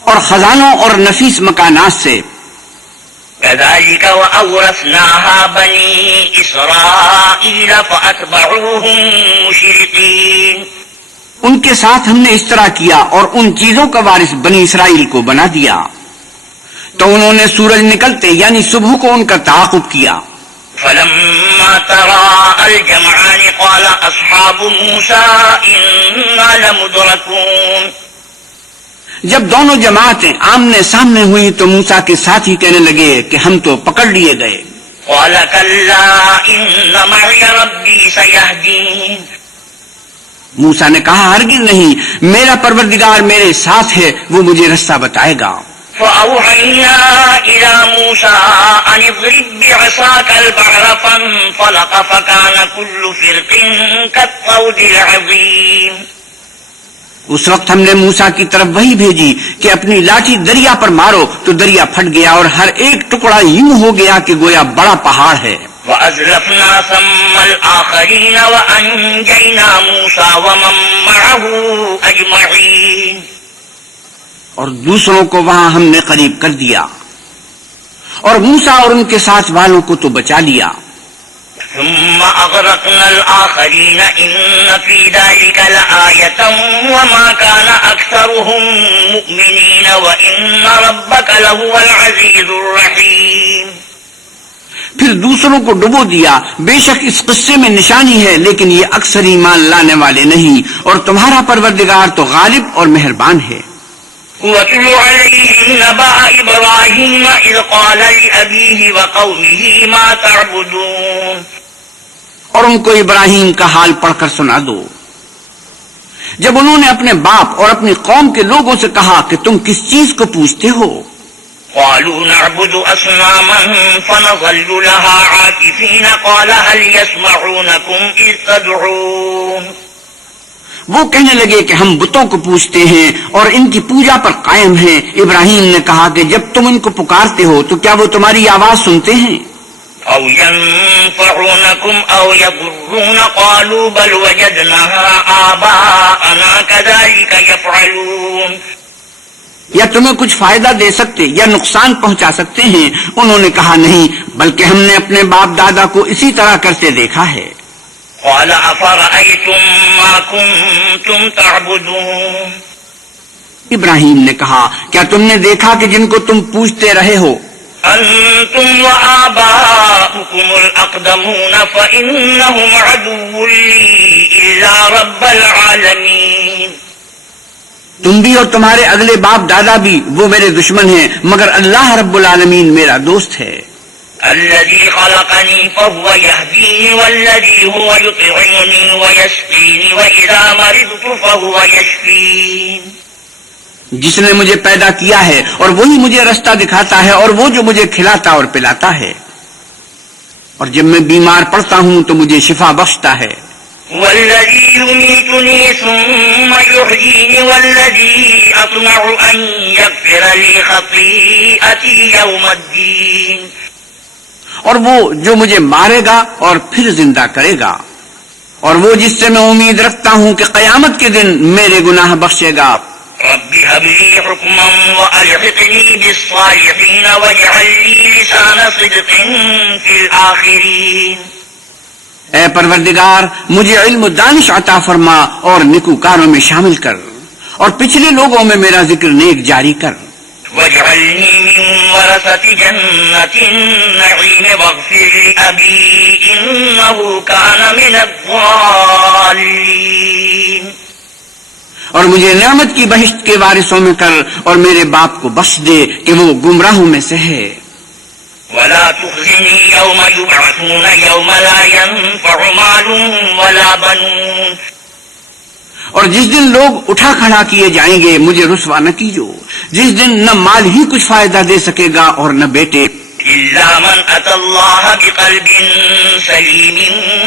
اور خزانوں اور نفیس مکانات سے. كذلك وأورثناها بني إسرائيل فأتبعوهم مشرقين. ان کے ساتھ ہم نے اس طرح کیا اور ان چیزوں کا وارث بنی اسرائیل کو بنا دیا. تو انہوں نے سورج نکلتے یعنی صبح کو ان کا تعاقب کیا. فلما تراءى الجمعان قال أصحاب موسى إنا لمدركون. جب دونوں جماعتیں آمنے سامنے ہوئی تو موسیٰ کے ساتھی کہنے لگے کہ ہم تو پکڑ لیے گئے. قال كلا إن معي ربي سيهدين. موسیٰ نے کہا ہرگز نہیں، میرا پروردگار میرے ساتھ ہے، وہ مجھے رستہ بتائے گا. فأوحينا إلى موسى أن اضرب بعصاك البحر فانفلق فكان كل فرق كالطود العظيم. اس وقت ہم نے موسیٰ کی طرف وہی بھیجی کہ اپنی لاٹھی دریا پر مارو تو دریا پھٹ گیا اور ہر ایک ٹکڑا یوں ہو گیا کہ گویا بڑا پہاڑ ہے. وَأَزْلَفْنَا ثَمَّ الْآخَرِينَ وَأَنْجَيْنَا مُوسَى وَمَن مَّعَهُ أَجْمَعِينَ. اور دوسروں کو وہاں ہم نے قریب کر دیا اور موسیٰ اور ان کے ساتھ والوں کو تو بچا لیا. ثم أغرقنا الآخرين إن في ذلك لآية وما كان أكثرهم مؤمنين وإن ربك لهو العزيز الرحيم. پھر دوسروں کو ڈبو دیا. بے شک اس قصے میں نشانی ہے لیکن یہ اکثر ایمان لانے والے نہیں اور تمہارا پروردگار تو غالب اور مہربان ہے. وَاتْلُ عَلَيْهِمْ نَبَأَ إِبْرَاهِيمَ إِذْ قَالَ لِأَبِيهِ وَقَوْمِهِ مَا تَعْبُدُونَ. اور ان کو ابراہیم کا حال پڑھ کر سنا دو جب انہوں نے اپنے باپ اور اپنی قوم کے لوگوں سے کہا کہ تم کس چیز کو پوجتے ہو. قالوا نعبد أصناما فنظل لها عاكفين قال هل يسمعونكم إذ تدعون. وہ کہنے لگے کہ ہم بتوں کو پوجتے ہیں اور ان کی پوجا پر قائم ہیں. ابراہیم نے کہا کہ جب تم ان کو پکارتے ہو تو کیا وہ تمہاری آواز سنتے ہیں؟ أو ينفعونكم أو يضرون قالوا بل وجدنا آباءنا كذلك يفعلون. یا تمہیں کچھ فائدہ دے سکتے یا نقصان پہنچا سکتے ہیں؟ انہوں نے کہا نہیں بلکہ ہم نے اپنے باپ دادا کو اسی طرح کرتے دیکھا ہے. قال أفرأيتم ما كنتم تعبدون. ابراہیم نے کہا کیا تم نے دیکھا کہ جن کو تم پوجتے رہے ہو أنتم وآباؤكم الأقدمون فإنهم عدو لي إلا رب العالمين. تم بھی اور تمہارے اگلے باپ دادا بھی وہ میرے دشمن ہیں مگر اللہ رب العالمین میرا دوست ہے. الذي خلقني فهو يهديني والذي هو يطعمني ويسقيني وإذا مرضت فهو يشفين. جس نے مجھے پیدا کیا ہے اور وہی مجھے رستہ دکھاتا ہے اور وہ جو مجھے کھلاتا اور پلاتا ہے اور جب میں بیمار پڑتا ہوں تو مجھے شفا بخشتا ہے. والذي يميتني ثم يحييني والذي أطمع أن يغفر لي خطيئتي يوم الدين. اور وہ جو مجھے مارے گا اور پھر زندہ کرے گا اور وہ جس سے میں امید رکھتا ہوں کہ قیامت کے دن میرے گناہ بخشے گا. رب هب لي حكما وألحقني بالصالحين واجعل لي لسان صدق في الآخرين. اے پروردگار مجھے علم و دانش عطا فرما اور نیکوکاروں میں شامل کر اور پچھلے لوگوں میں میرا ذکر نیک جاری کر. واجعلني من ورثة جنة النعيم واغفر لأبي إنه كان من الضالين. اور مجھے نعمت کی بہشت کے وارثوں میں کر اور میرے باپ کو بخش دے کہ وہ گمراہوں میں سے ہے. ولا تخزني يوم يبعثون يوم لا ينفع مال ولا بنون. اور جس دن لوگ اٹھا کھڑا کیے جائیں گے مجھے رسوا نہ کیجو جس دن نہ مال ہی کچھ فائدہ دے سکے گا اور نہ بیٹے. إلا من أتى الله بقلب سليم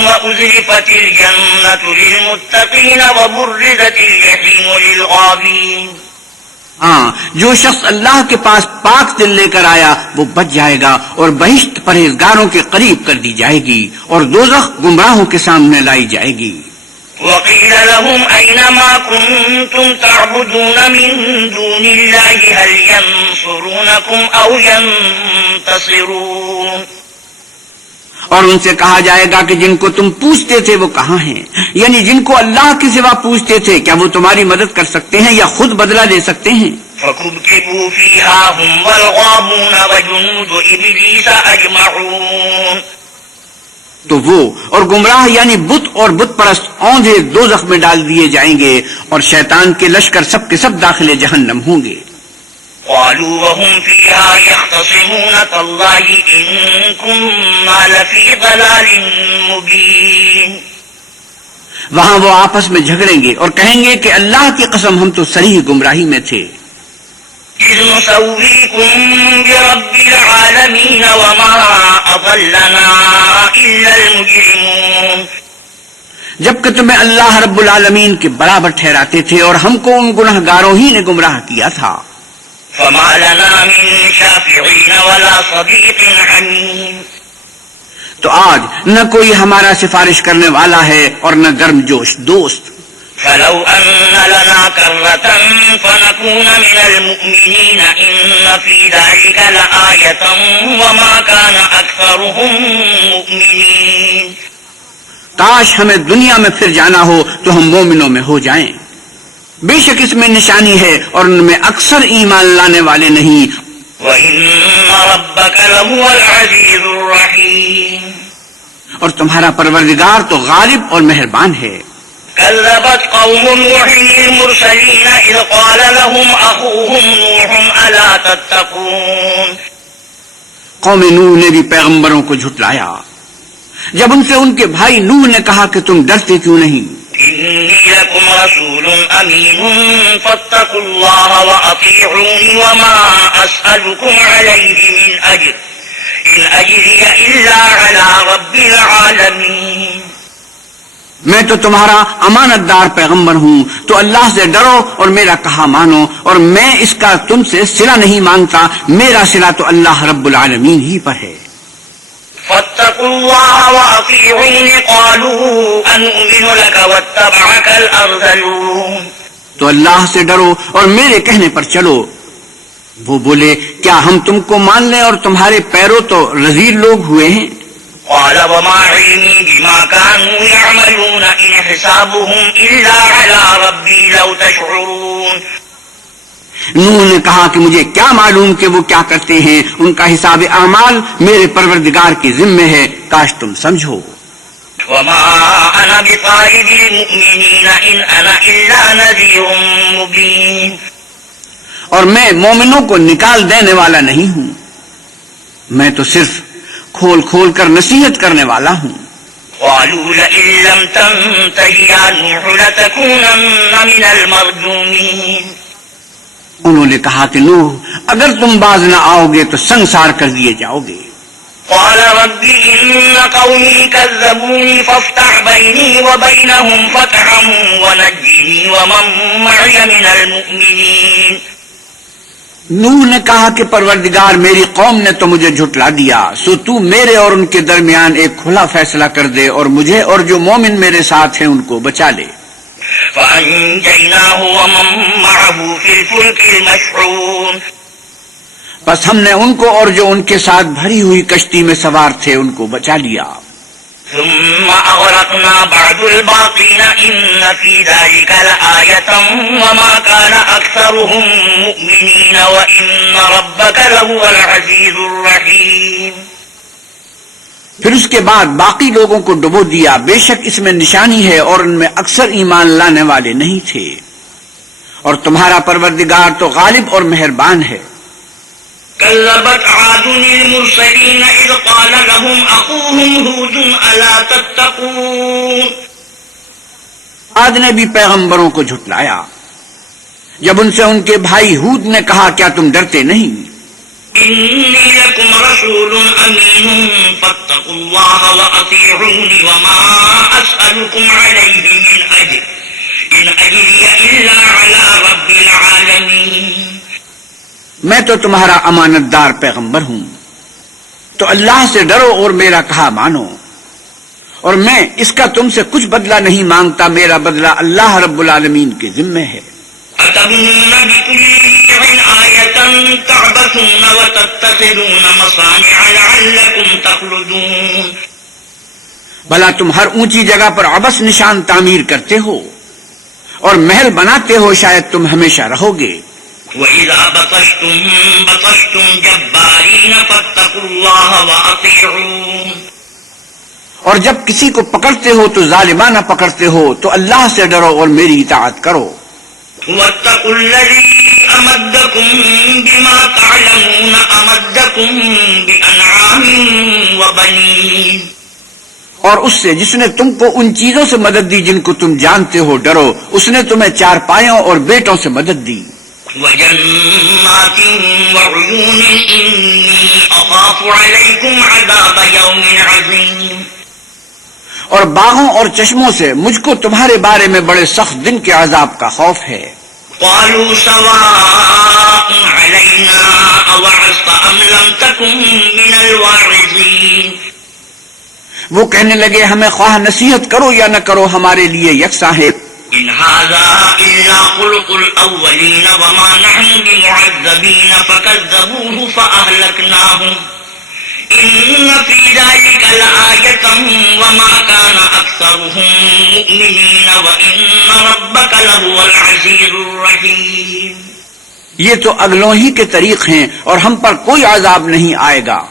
وأزلفت الجنة للمتقين وبرزت الجحيم للغابين. ہاں جو شخص اللہ کے پاس پاک دل لے کر آیا وہ بچ جائے گا اور بہشت پرہیزگاروں کے قریب کر دی جائے گی اور دوزخ گمراہوں کے سامنے لائی جائے گی. وقيل لهم أين ما كنتم تعبدون من دون الله هل ينصرونكم أو ينتصرون. اور ان سے کہا جائے گا کہ جن کو تم پوچھتے تھے وہ کہاں ہیں یعنی جن کو اللہ کے سوا پوچھتے تھے کیا وہ تمہاری مدد کر سکتے ہیں یا خود بدلہ لے سکتے ہیں. فكبكبوا فيها هم والغابون وجنود إبليس أجمعون. تو وہ اور گمراہ یعنی بت اور بت پرست اوندھے دوزخ میں ڈال دیے جائیں گے اور شیطان کے لشکر سب کے سب داخل جہنم ہوں گے. قالوا وهم فيها يختصمون تالله إن كنا لفي ضلال مبين. وہاں وہ آپس میں جھگڑیں گے اور کہیں گے کہ اللہ کی قسم ہم تو صریح گمراہی میں تھے. إذ نسويكم برب العالمين وما أضلنا إلا المجرمون. جبکہ تمہیں اللہ رب العالمین کے برابر ٹھہراتے تھے اور ہم کو ان گناہگاروں ہی نے گمراہ کیا تھا. فما لنا من شافعين ولا صديق حميم. تو آج نہ کوئی ہمارا سفارش کرنے والا ہے اور نہ گرم جوش دوست. فلو أن لنا كرة فنكون من المؤمنين إن في ذلك لآية وما كان أكثرهم مؤمنين. کاش ہمیں دنیا میں پھر جانا ہو تو ہم مومنوں میں ہو جائیں. بے شک اس میں نشانی ہے اور ان میں اکثر ایمان لانے والے نہیں. وَإِنَّ رَبَّكَ لَهُوَ الْعَزِيزُ الرَّحِيمُ. اور تمہارا پروردگار تو غالب اور مہربان ہے. كذبت قوم نوح المرسلين إذ قال لهم أخوهم نوح ألا تتقون. قوم نوح نے بھی پیغمبروں کو جھٹلایا جب ان سے ان کے بھائی نوح نے کہا کہ تم ڈرتے کیوں نہیں. إني لكم رسول أمين فاتقوا الله وأطيعوني وما أسألكم عليه من أجر إن أجري إلا على رب العالمين. میں تو تمہارا امانت دار پیغمبر ہوں تو اللہ سے ڈرو اور میرا کہا مانو اور میں اس کا تم سے صلہ نہیں مانگتا. میرا صلہ تو اللہ رب العالمین ہی پر ہے. فاتقوا الله وأطيعوني قالوا أنؤمن لك واتبعك الأرذلون. تو اللہ سے ڈرو اور میرے کہنے پر چلو. وہ بولے کیا ہم تم کو مان لیں اور تمہارے پیرو تو رذیل لوگ ہوئے ہیں. قال وما علمي بما كانوا يعملون إن حسابهم إلا على ربي لو تشعرون. نوح نے کہا کہ مجھے کیا معلوم کہ وہ کیا کرتے ہیں. ان کا حساب اعمال میرے پروردگار کے ذمے ہے. کاش تم سمجھو. وما أنا بطارد المؤمنين إن أنا إلا نذير مبين. اور میں مومنوں کو نکال دینے والا نہیں ہوں. میں تو صرف کھول کھول کر نصیحت کرنے والا ہوں. قالوا لئن لم تنته يا نوح لتكونن من المرجومين. انہوں نے کہا کہ نوح اگر تم باز نہ آؤ گے تو سنسار کر دیے جاؤ گے. قال رب إن قومي كذبوني فافتح بيني وبينهم فتحا ونجني ومن معي من المؤمنين. نوح نے کہا کہ پروردگار میری قوم نے تو مجھے جھٹلا دیا سو تو میرے اور ان کے درمیان ایک کھلا فیصلہ کر دے اور مجھے اور جو مومن میرے ساتھ ہیں ان کو بچا لے. فأنجيناه ومن معه في الفلك المشحون. بس ہم نے ان کو اور جو ان کے ساتھ بھری ہوئی کشتی میں سوار تھے ان کو بچا لیا. ثم أغرقنا بعد الباقين إن في ذلك لآية وما كان أكثرهم مؤمنين وإن ربك لهو العزيز الرحيم. پھر اس کے بعد باقی لوگوں کو ڈبو دیا. بے شک اس میں نشانی ہے اور ان میں اکثر ایمان لانے والے نہیں تھے. اور تمہارا پروردگار تو غالب اور مہربان ہے. كذبت عاد المرسلين إذ قال لهم أخوهم هود ألا تتقون. عاد نے بھی پیغمبروں کو جھٹلایا جب ان سے ان کے بھائی ہود نے کہا کیا تم ڈرتے نہیں. إني لكم رسول أمين فاتقوا الله وأطيعوني وما أسألكم عليه من أجر إن أجري إلا على رب العالمين. میں تو تمہارا امانت دار پیغمبر ہوں تو اللہ سے ڈرو اور میرا کہا مانو اور میں اس کا تم سے کچھ بدلہ نہیں مانگتا. میرا بدلہ اللہ رب العالمین کے ذمے ہے. أتبنون بكل ريع آية تعبثون وتتخذون مصانع لعلكم تخلدون. بھلا تم ہر اونچی جگہ پر عبث نشان تعمیر کرتے ہو اور محل بناتے ہو شاید تم ہمیشہ رہو گے. وَإِذَا بَطَشْتُمْ جَبَّارِينَ فَاتَّقُوا اللَّهَ وَأَطِيعُونِ. اور جب کسی کو پکڑتے ہو تو ظالمانہ پکڑتے ہو تو اللہ سے ڈرو اور میری اطاعت کرو. وَاتَّقُوا الَّذِي أَمَدَّكُم بِمَا تَعْلَمُونَ أَمَدَّكُم بِأَنْعَامٍ وَبَنِينَ. اور اس سے جس نے تم کو ان چیزوں سے مدد دی جن کو تم جانتے ہو ڈرو. اس نے تمہیں چار پایوں اور بیٹوں سے مدد دی. وَجَنَّاتٍ وَعُيُونٍ إِنِّي أَخَافُ عَلَيْكُمْ عَذَابَ يَوْمٍ عَظِيمٍ. اور باغوں اور چشموں سے مجھ کو تمہارے بارے میں بڑے سخت دن کے عذاب کا خوف ہے. قالوا سواء علينا أوعظت أم لم تكن من الواعظين. وہ کہنے لگے ہمیں خواہ نصیحت کرو یا نہ کرو ہمارے لیے یکساں ہے. إن هذا إلا خلق الأولين وما نحن بمعذبين فكذبوه فأهلكناهم إن في ذلك لآية وما كان أكثرهم مؤمنين وإن ربك لهو العزيز الرحيم. یہ تو اگلوں ہی کے طریق ہیں اور ہم پر کوئی عذاب نہیں آئے گا.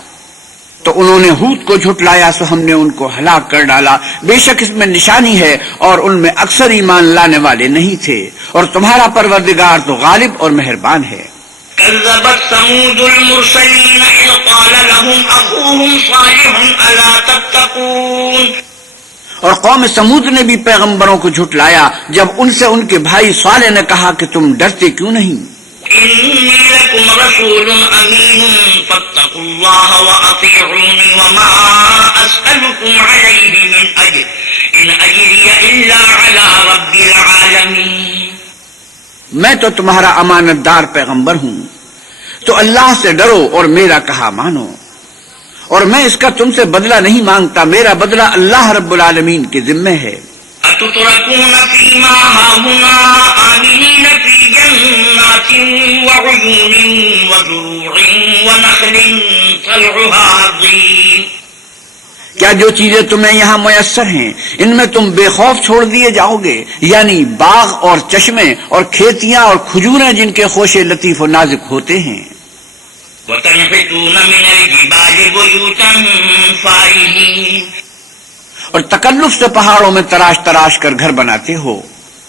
تو انہوں نے ہود کو جھٹلایا سو ہم نے ان کو ہلاک کر ڈالا. بے شک اس میں نشانی ہے اور ان میں اکثر ایمان لانے والے نہیں تھے، اور تمہارا پروردگار تو غالب اور مہربان ہے. كذبت ثمود المرسلين إذ قال لهم أخوهم صالح ألا تتقون. اور قوم سمود نے بھی پیغمبروں کو جھٹلایا جب ان سے ان کے بھائی صالح نے کہا کہ تم ڈرتے کیوں نہیں. إني لكم رسول أمين فاتقوا الله وأطيعوني وما أسألكم عليه من أجر إن أجري إلا على رب العالمين. میں تو تمہارا امانت دار پیغمبر ہوں، تو اللہ سے ڈرو اور میرا کہا مانو، اور میں اس کا تم سے بدلہ نہیں مانگتا، میرا بدلہ اللہ رب العالمین کے ذمہ ہے. أتتركون فيما هاهنا آمنين في جنات وعيون وزروع ونخل طلعها هضيم. کیا جو چیزیں تمہیں یہاں میسر ہیں ان میں تم بے خوف چھوڑ دیے جاؤ گے، یعنی باغ اور چشمے اور کھیتیاں اور کھجوریں جن کے خوشے لطیف و نازک ہوتے ہیں. وتنحتون من الجبال بيوتا فارهين. اور تکلف سے پہاڑوں میں تراش تراش کر گھر بناتے ہو.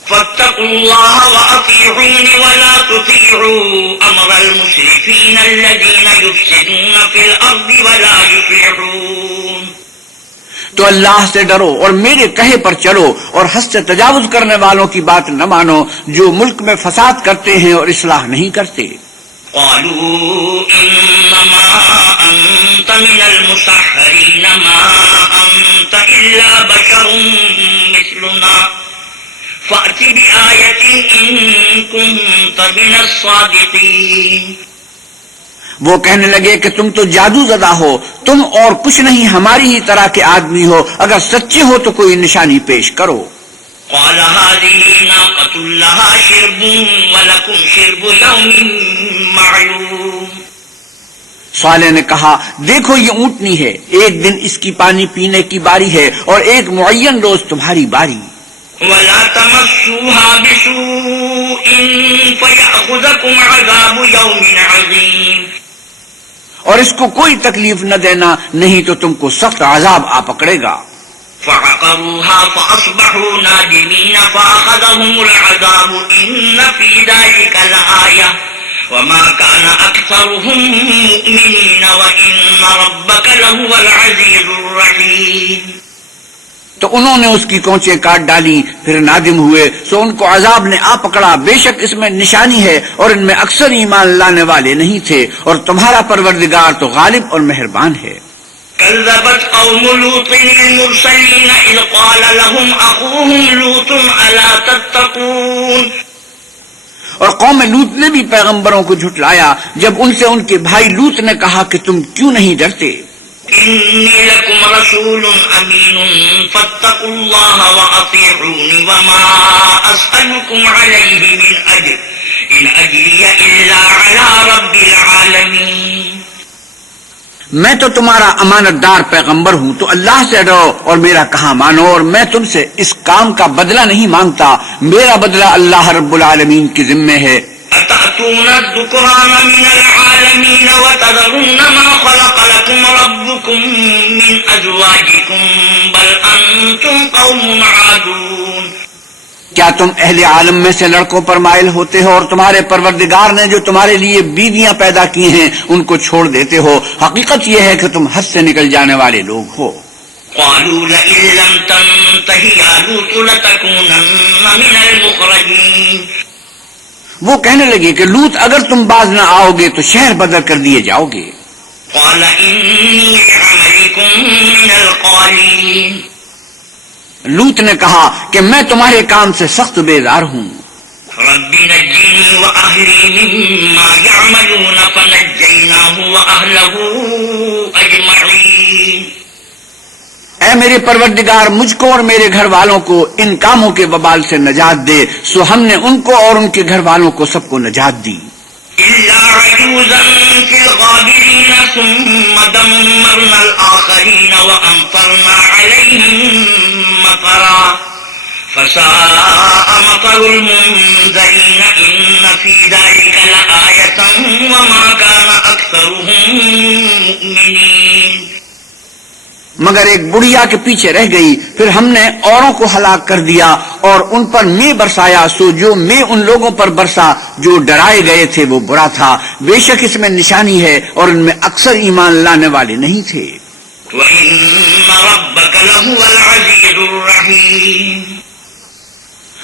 فاتقوا الله وأطيعون ولا تطيعوا أمر المسرفين الذين يفسدون في الأرض ولا يصلحون. تو اللہ سے ڈرو اور میرے کہے پر چلو اور حد سے تجاوز کرنے والوں کی بات نہ مانو جو ملک میں فساد کرتے ہیں اور اصلاح نہیں کرتے. قالوا إنما أنت من المسحرين ما أنت إلا بشر مثلنا فأت بآية إن كنت من الصادقين. وہ کہنے لگے کہ تم تو جادو زدہ ہو، تم اور کچھ نہیں ہماری ہی طرح کے آدمی ہو، اگر سچے ہو تو کوئی نشانی پیش کرو. قال هذه ناقة لها شرب ولكم شرب يوم معلوم. صالح نے کہا دیکھو یہ اونٹنی ہے، ایک دن اس کی پانی پینے کی باری ہے اور ایک معین روز تمہاری باری. ولا تمسوها بسوء فيأخذكم عذاب يوم عظيم. اور اس کو کوئی تکلیف نہ دینا نہیں تو تم کو سخت عذاب آ پکڑے گا. فعقروها فأصبحوا نادمين فأخذهم العذاب إن في ذلك لآية وما كان أكثرهم مؤمنين وإن ربك لهو العزيز الرحيم. تو انہوں نے اس کی کونچیں کاٹ ڈالی، پھر نادم ہوئے سو ان کو عذاب نے آ پکڑا. بے شک اس میں نشانی ہے اور ان میں اکثر ایمان لانے والے نہیں تھے، اور تمہارا پروردگار تو غالب اور مہربان ہے. كذبت قوم لوط المرسلين إذ قال لهم أخوهم لوط ألا تتقون. اور قوم لوط نے بھی پیغمبروں کو جھٹلایا جب ان سے ان کے بھائی لوط نے کہا کہ تم کیوں نہیں ڈرتے. إني لكم رسول أمين فاتقوا الله وأطيعوني وما أسألكم عليه من أجر إن أجري إلا على رب العالمين. میں تو تمہارا امانت دار پیغمبر ہوں، تو اللہ سے ڈرو اور میرا کہا مانو، اور میں تم سے اس کام کا بدلہ نہیں مانگتا، میرا بدلہ اللہ رب العالمین کے ذمہ ہے. أتأتون الذكران من العالمين وتذرون ما خلق لكم ربكم من أزواجكم بل أنتم قوم عادون. کیا تم اہل عالم میں سے لڑکوں پر مائل ہوتے ہو اور تمہارے پروردگار نے جو تمہارے لیے بیویاں پیدا کی ہیں ان کو چھوڑ دیتے ہو؟ حقیقت یہ ہے کہ تم حد سے نکل جانے والے لوگ ہو. قالوا لئن لم تنته يا لوط لتكونن من المخرجين. وہ کہنے لگے کہ لوط اگر تم باز نہ آؤ گے تو شہر بدر کر دیے جاؤ گے. قال إني لعملكم من القالين. لوط نے کہا کہ میں تمہارے کام سے سخت بیزار ہوں. رب نجني وأهلي مما يعملون فنجيناه وأهله أجمعين. اے میرے پروردگار مجھ کو اور میرے گھر والوں کو ان کاموں کے وبال سے نجات دے. سو ہم نے ان کو اور ان کے گھر والوں کو سب کو نجات دی. إلا عجوزا في الغابرين ثم دمرنا الآخرين وأمطرنا عليهم مطرا فساء مطر المنذرين إن في ذلك لآية وما كان أكثرهم مؤمنين. مگر ایک بڑھیا کے پیچھے رہ گئی، پھر ہم نے اوروں کو ہلاک کر دیا اور ان پر میں برسایا. سو جو میں ان لوگوں پر برسا جو ڈرائے گئے تھے وہ برا تھا. بے شک اس میں نشانی ہے اور ان میں اکثر ایمان لانے والے نہیں تھے. وَإِنَّ رَبَّكَ لَهُوَ الْعَزِيزُ الرَّحِيمُ.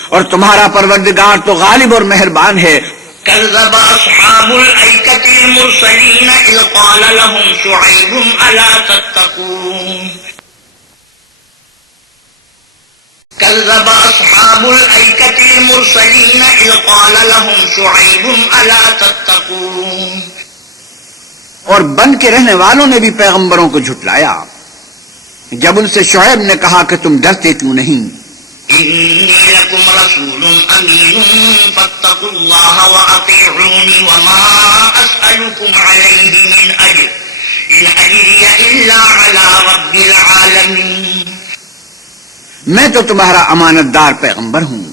اور تمہارا پروردگار تو غالب اور مہربان ہے. كذب أصحاب الأيكة المرسلين إذ قال لهم شعيب ألا تتقون. كذب أصحاب الأيكة المرسلين إذ قال لهم شعيب ألا تتقون. اور بن کے رہنے والوں نے بھی پیغمبروں کو جھٹلایا جب ان سے شعیب نے کہا کہ تم ڈرتے کیوں نہیں. إني لكم رسول أمين فاتقوا الله وأطيعوني وما أسألكم عليه من أجر إن أجري إلا على رب العالمين. میں تو تمہارا امانت دار پیغمبر ہوں،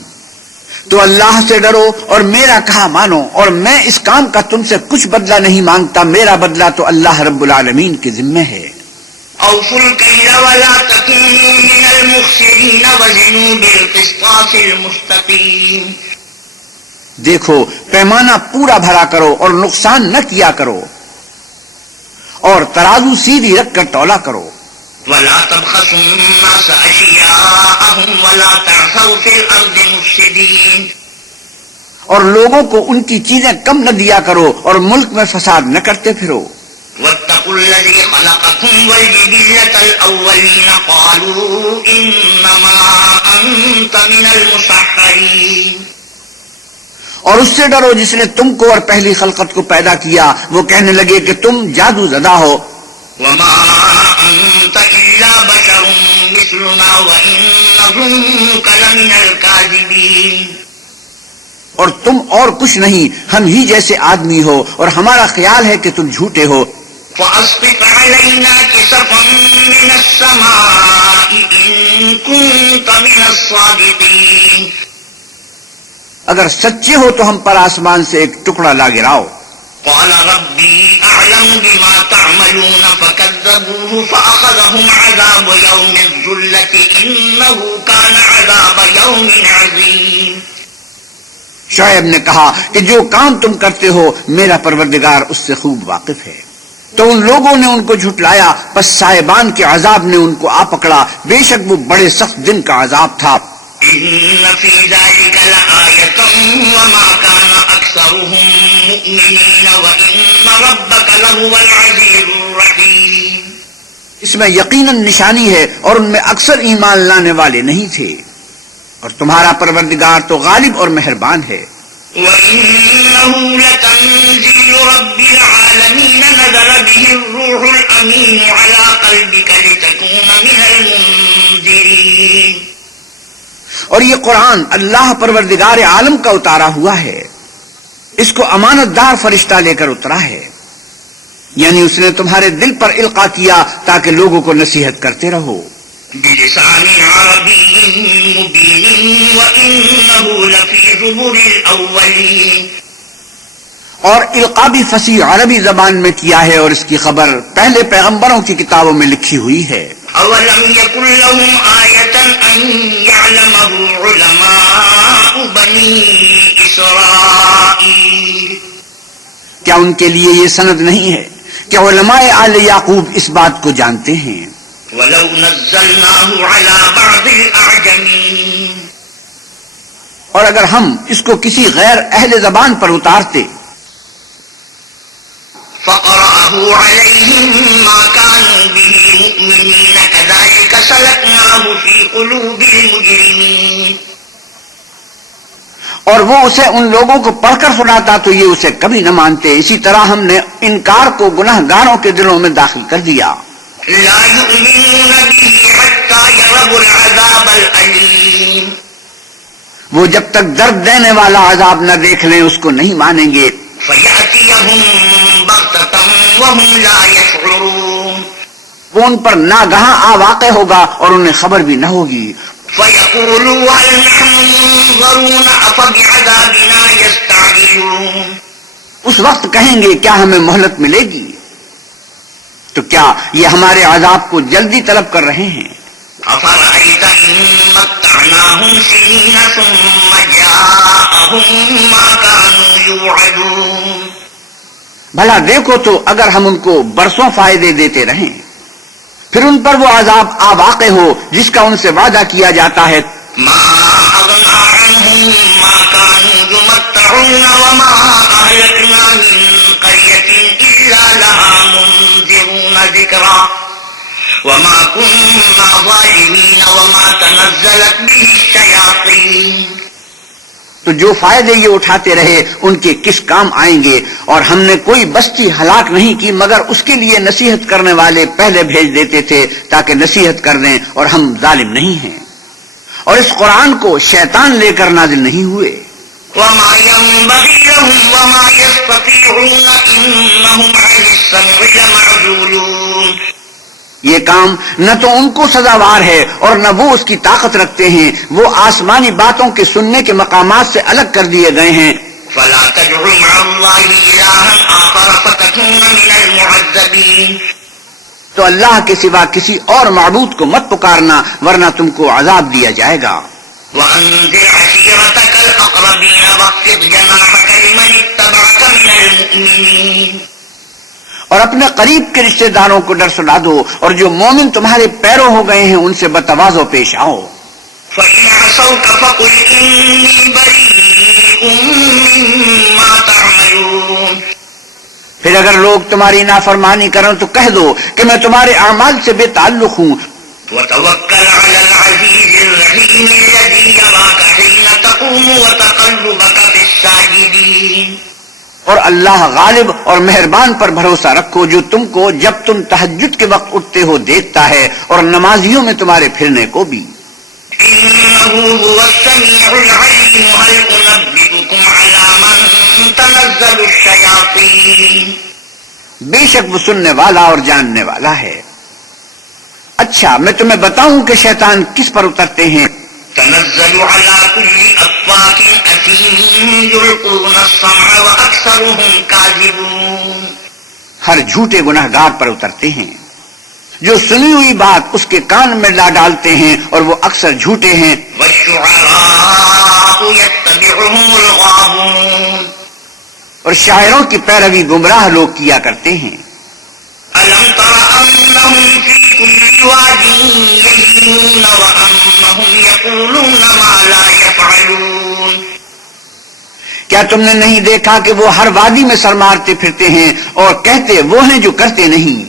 تو اللہ سے ڈرو اور میرا کہا مانو، اور میں اس کام کا تم سے کچھ بدلہ نہیں مانگتا. میرا بدلہ تو اللہ رب العالمین کے ذمہ ہے. أوفوا الكيل ولا تكونوا من المخسرين وزنوا بالقسطاس المستقيم. دیکھو پیمانہ پورا بھرا کرو اور نقصان نہ کیا کرو، اور ترازو سیدھی رکھ کر تولا کرو. ولا تبخسوا الناس أشياءهم ولا تعثوا في الأرض مفسدين. اور لوگوں کو ان کی چیزیں کم نہ دیا کرو اور ملک میں فساد نہ کرتے پھرو. واتقوا الذي خلقكم والجبلة الأولين قالوا إنما أنت من المسحرين. اور اس سے ڈرو جس نے تم کو اور پہلی خلقت کو پیدا کیا، وہ کہنے لگے کہ تم جادو زدہ ہو. وما أنت إلا بشر مثلنا وإن نظنك لمن الكاذبين. اور تم اور کچھ نہیں، ہم ہی جیسے آدمی ہو اور ہمارا خیال ہے کہ تم جھوٹے ہو. فأسقط علينا كسفا من السماء إن كنت من الصادقين. اگر سچے ہو تو ہم پر آسمان سے ایک ٹکڑا لا گراؤ. قال ربي أعلم بما تعملون فكذبوه فأخذهم عذاب يوم الذلة إنه كان عذاب يوم عظيم. شعیب نے کہا کہ جو کام تم کرتے ہو میرا پروردگار اس سے خوب واقف ہے. تو ان لوگوں نے ان کو جھٹلایا، پس صاحبان کے عذاب نے ان کو آ پکڑا. بے شک وہ بڑے سخت دن کا عذاب تھا. إن في ذلك لآية وما كان أكثرهم مؤمنين وإن ربك لهو العزيز الرحيم. اس میں یقیناً نشانی ہے اور ان میں اکثر ایمان لانے والے نہیں تھے، اور تمہارا پروردگار تو غالب اور مہربان ہے. وَإِنَّهُ لَتَنزِيلُ رَبِّ الْعَالَمِينَ نَزَلَ بِهِ الرُّوحُ الْأَمِينُ عَلَى قَلْبِكَ لِتَكُونَ مِنَ الْمُنذِرِينَ. اور یہ قرآن اللہ پروردگار عالم کا اتارا ہوا ہے، اس کو امانت دار فرشتہ لے کر اترا ہے، یعنی اس نے تمہارے دل پر القا کیا تاکہ لوگوں کو نصیحت کرتے رہو. بِلِسَانٍ عَرَبِيٍّ مُبِينٍ وَإِنَّهُ لَفِي زُبُرِ الْأَوَّلِينَ. اور القا بھی فصیح عربی زبان میں کیا ہے، اور اس کی خبر پہلے پیغمبروں کی کتابوں میں لکھی ہوئی ہے. أَوَلَمْ يَكُنْ لَهُمْ آيَةً أَنْ يَعْلَمَهُ عُلَمَاءُ بَنِي إِسْرَائِيلَ. کیا ان کے لیے یہ سند نہیں ہے کہ علماء آل یعقوب اس بات کو جانتے ہیں؟ وَلَوْ نَزَّلْنَاهُ عَلَى بَعْضِ الْأَعْجَمِينَ. اور اگر ہم اس کو کسی غیر اہل زبان پر اتارتے فَقَرَأَهُ عَلَيْهِمْ مَا كَانُوا بِهِ مُؤْمِنِينَ كَذَلِكَ سَلَكْنَاهُ فِي قُلُوبِ الْمُجْرِمِينَ. اور وہ اسے ان لوگوں کو پڑھ کر سناتا تو یہ اسے کبھی نہ مانتے. اسی طرح ہم نے انکار کو گناہ گاروں کے دلوں میں داخل کر دیا. لا يؤمنون به حتى يروا العذاب الأليم. وہ جب تک درد دینے والا عذاب نہ دیکھ لیں اس کو نہیں مانیں گے. فيأتيهم بغتة وهم لا يشعرون. وہ ان پر ناگہاں آ واقع ہوگا اور انہیں خبر بھی نہ ہوگی. فيقولوا هل نحن منظرون أفبعذابنا يستعجلون. اس وقت کہیں گے کیا ہمیں مہلت ملے گی؟ تو کیا یہ ہمارے عذاب کو جلدی طلب کر رہے ہیں؟ أفرأيت إن متعناهم سنين ثم جاءهم ما كانوا يوعدون. بھلا دیکھو تو اگر ہم ان کو برسوں فائدے دیتے رہیں پھر ان پر وہ عذاب آ واقع ہو جس کا ان سے وعدہ کیا جاتا ہے. ما أغنى عنهم ما كانوا يمتعون وما أهلكنا من قرية إلا لها منذرون ذكرا وما كنا ظالمين وما تنزلت به الشياطين. تو جو فائدے یہ اٹھاتے رہے ان کے کس کام آئیں گے؟ اور ہم نے کوئی بستی ہلاک نہیں کی مگر اس کے لیے نصیحت کرنے والے پہلے بھیج دیتے تھے تاکہ نصیحت کر دیں، اور ہم ظالم نہیں ہیں. اور اس قرآن کو شیطان لے کر نازل نہیں ہوئے. وما ينبغي لهم وما يستطيعون إنهم عن السمع لمعزولون. یہ کام نہ تو ان کو سزاوار ہے اور نہ وہ اس کی طاقت رکھتے ہیں. وہ آسمانی باتوں کے سننے کے مقامات سے الگ کر دیے گئے ہیں. فلا تدع مع الله إلها آخر فتكون من المعذبين. تو اللہ کے سوا کسی اور معبود کو مت پکارنا ورنہ تم کو عذاب دیا جائے گا. وأنذر عشيرتك الأقربين واخفض جناحك لمن اتبعك من المؤمنين. اور اپنے قریب کے رشتہ داروں کو ڈر سنا دو اور جو مومن تمہارے پیرو ہو گئے ہیں ان سے بتواضع پیش آؤ. فإن عصوك فقل إني بريء مما تعملون. پھر اگر لوگ تمہاری نافرمانی کریں تو کہہ دو کہ میں تمہارے اعمال سے بے تعلق ہوں. وتوكل على العزيز الرحيم الذي يراك حين تقوم وتقلبك في الساجدين. اور اللہ غالب اور مہربان پر بھروسہ رکھو جو تم کو جب تم تہجد کے وقت اٹھتے ہو دیکھتا ہے اور نمازیوں میں تمہارے پھرنے کو بھی. إنه هو السميع العليم. هل أنبئكم على من تنزل الشياطين. بے شک وہ سننے والا اور جاننے والا ہے. اچھا میں تمہیں بتاؤں کہ شیطان کس پر اترتے ہیں. تنزل على كل أفاك أثيم يلقون السمع وأكثرهم كاذبون. ہر جھوٹے گناہگار پر اترتے ہیں جو سنی ہوئی بات اس کے کان میں لا ڈالتے ہیں اور وہ اکثر جھوٹے ہیں. والشعراء يتبعهم الغاوون. اور شاعروں کی پیروی گمراہ لوگ کیا کرتے ہیں. ألم تر أنهم في كل واد يهيمون وأنهم يقولون ما لا يفعلون. کیا تم نے نہیں دیکھا کہ وہ ہر وادی میں سر مارتے پھرتے ہیں اور کہتے وہ ہیں جو کرتے نہیں.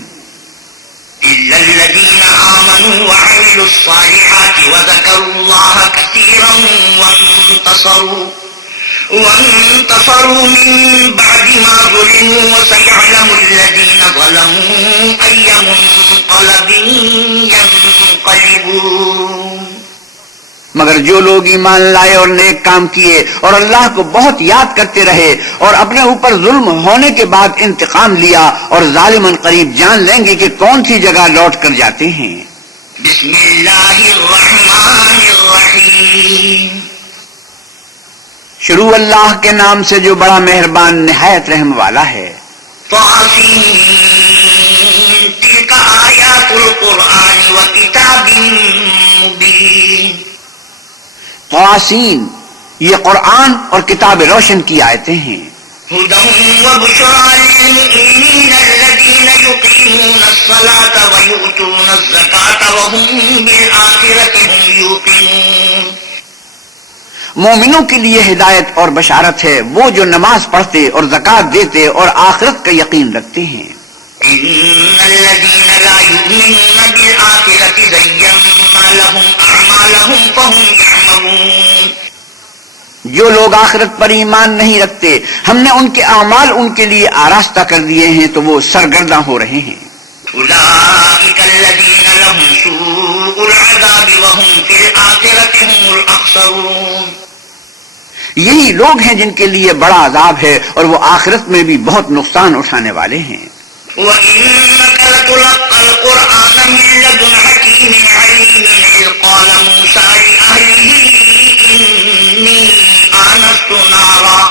إلا الذين آمنوا وعملوا الصالحات وذكروا الله كثيرا وانتصروا من بعد ما ظلموا وسيعلم الذين ظلموا أي منقلب ينقلبون. مگر جو لوگ ایمان لائے اور نیک کام کیے اور اللہ کو بہت یاد کرتے رہے اور اپنے اوپر ظلم ہونے کے بعد انتقام لیا اور ظالماً قریب جان لیں گے کہ کون سی جگہ لوٹ کر جاتے ہیں. بسم اللہ الرحمن الرحیم. شروع اللہ کے نام سے جو بڑا مہربان نہایت رحم والا ہے. طاسین تلک آیات القرآن وکتاب مبین. طاسین یہ قرآن اور کتاب روشن کی آیتیں ہیں. هدى وبشرى للمؤمنين الذين يقيمون الصلاة ويؤتون الزكاة وهم بالآخرة هم يوقنون. مومنوں کے لیے ہدایت اور بشارت ہے وہ جو نماز پڑھتے اور زکوٰۃ دیتے اور آخرت کا یقین رکھتے ہیں. إن الذين لا يؤمنون بالآخرة زينا لهم أعمالهم فهم يعملون. جو لوگ آخرت پر ایمان نہیں رکھتے ہم نے ان کے اعمال ان کے لیے آراستہ کر دیے ہیں تو وہ سرگرداں ہو رہے ہیں. أولئك يُحْشَرُونَ یہی لوگ ہیں جن کے لیے بڑا عذاب ہے اور وہ آخرت میں بھی بہت نقصان اٹھانے والے ہیں۔ وَإِنَّكَ لَتُلَقَّى الْقُرْآنَ مِن لَّدُنْ حَكِيمٍ عَلِيمٍ إِذْ قَالَ مُوسَىٰ لِأَهْلِهِ إِنِّي آنَسْتُ نَارًا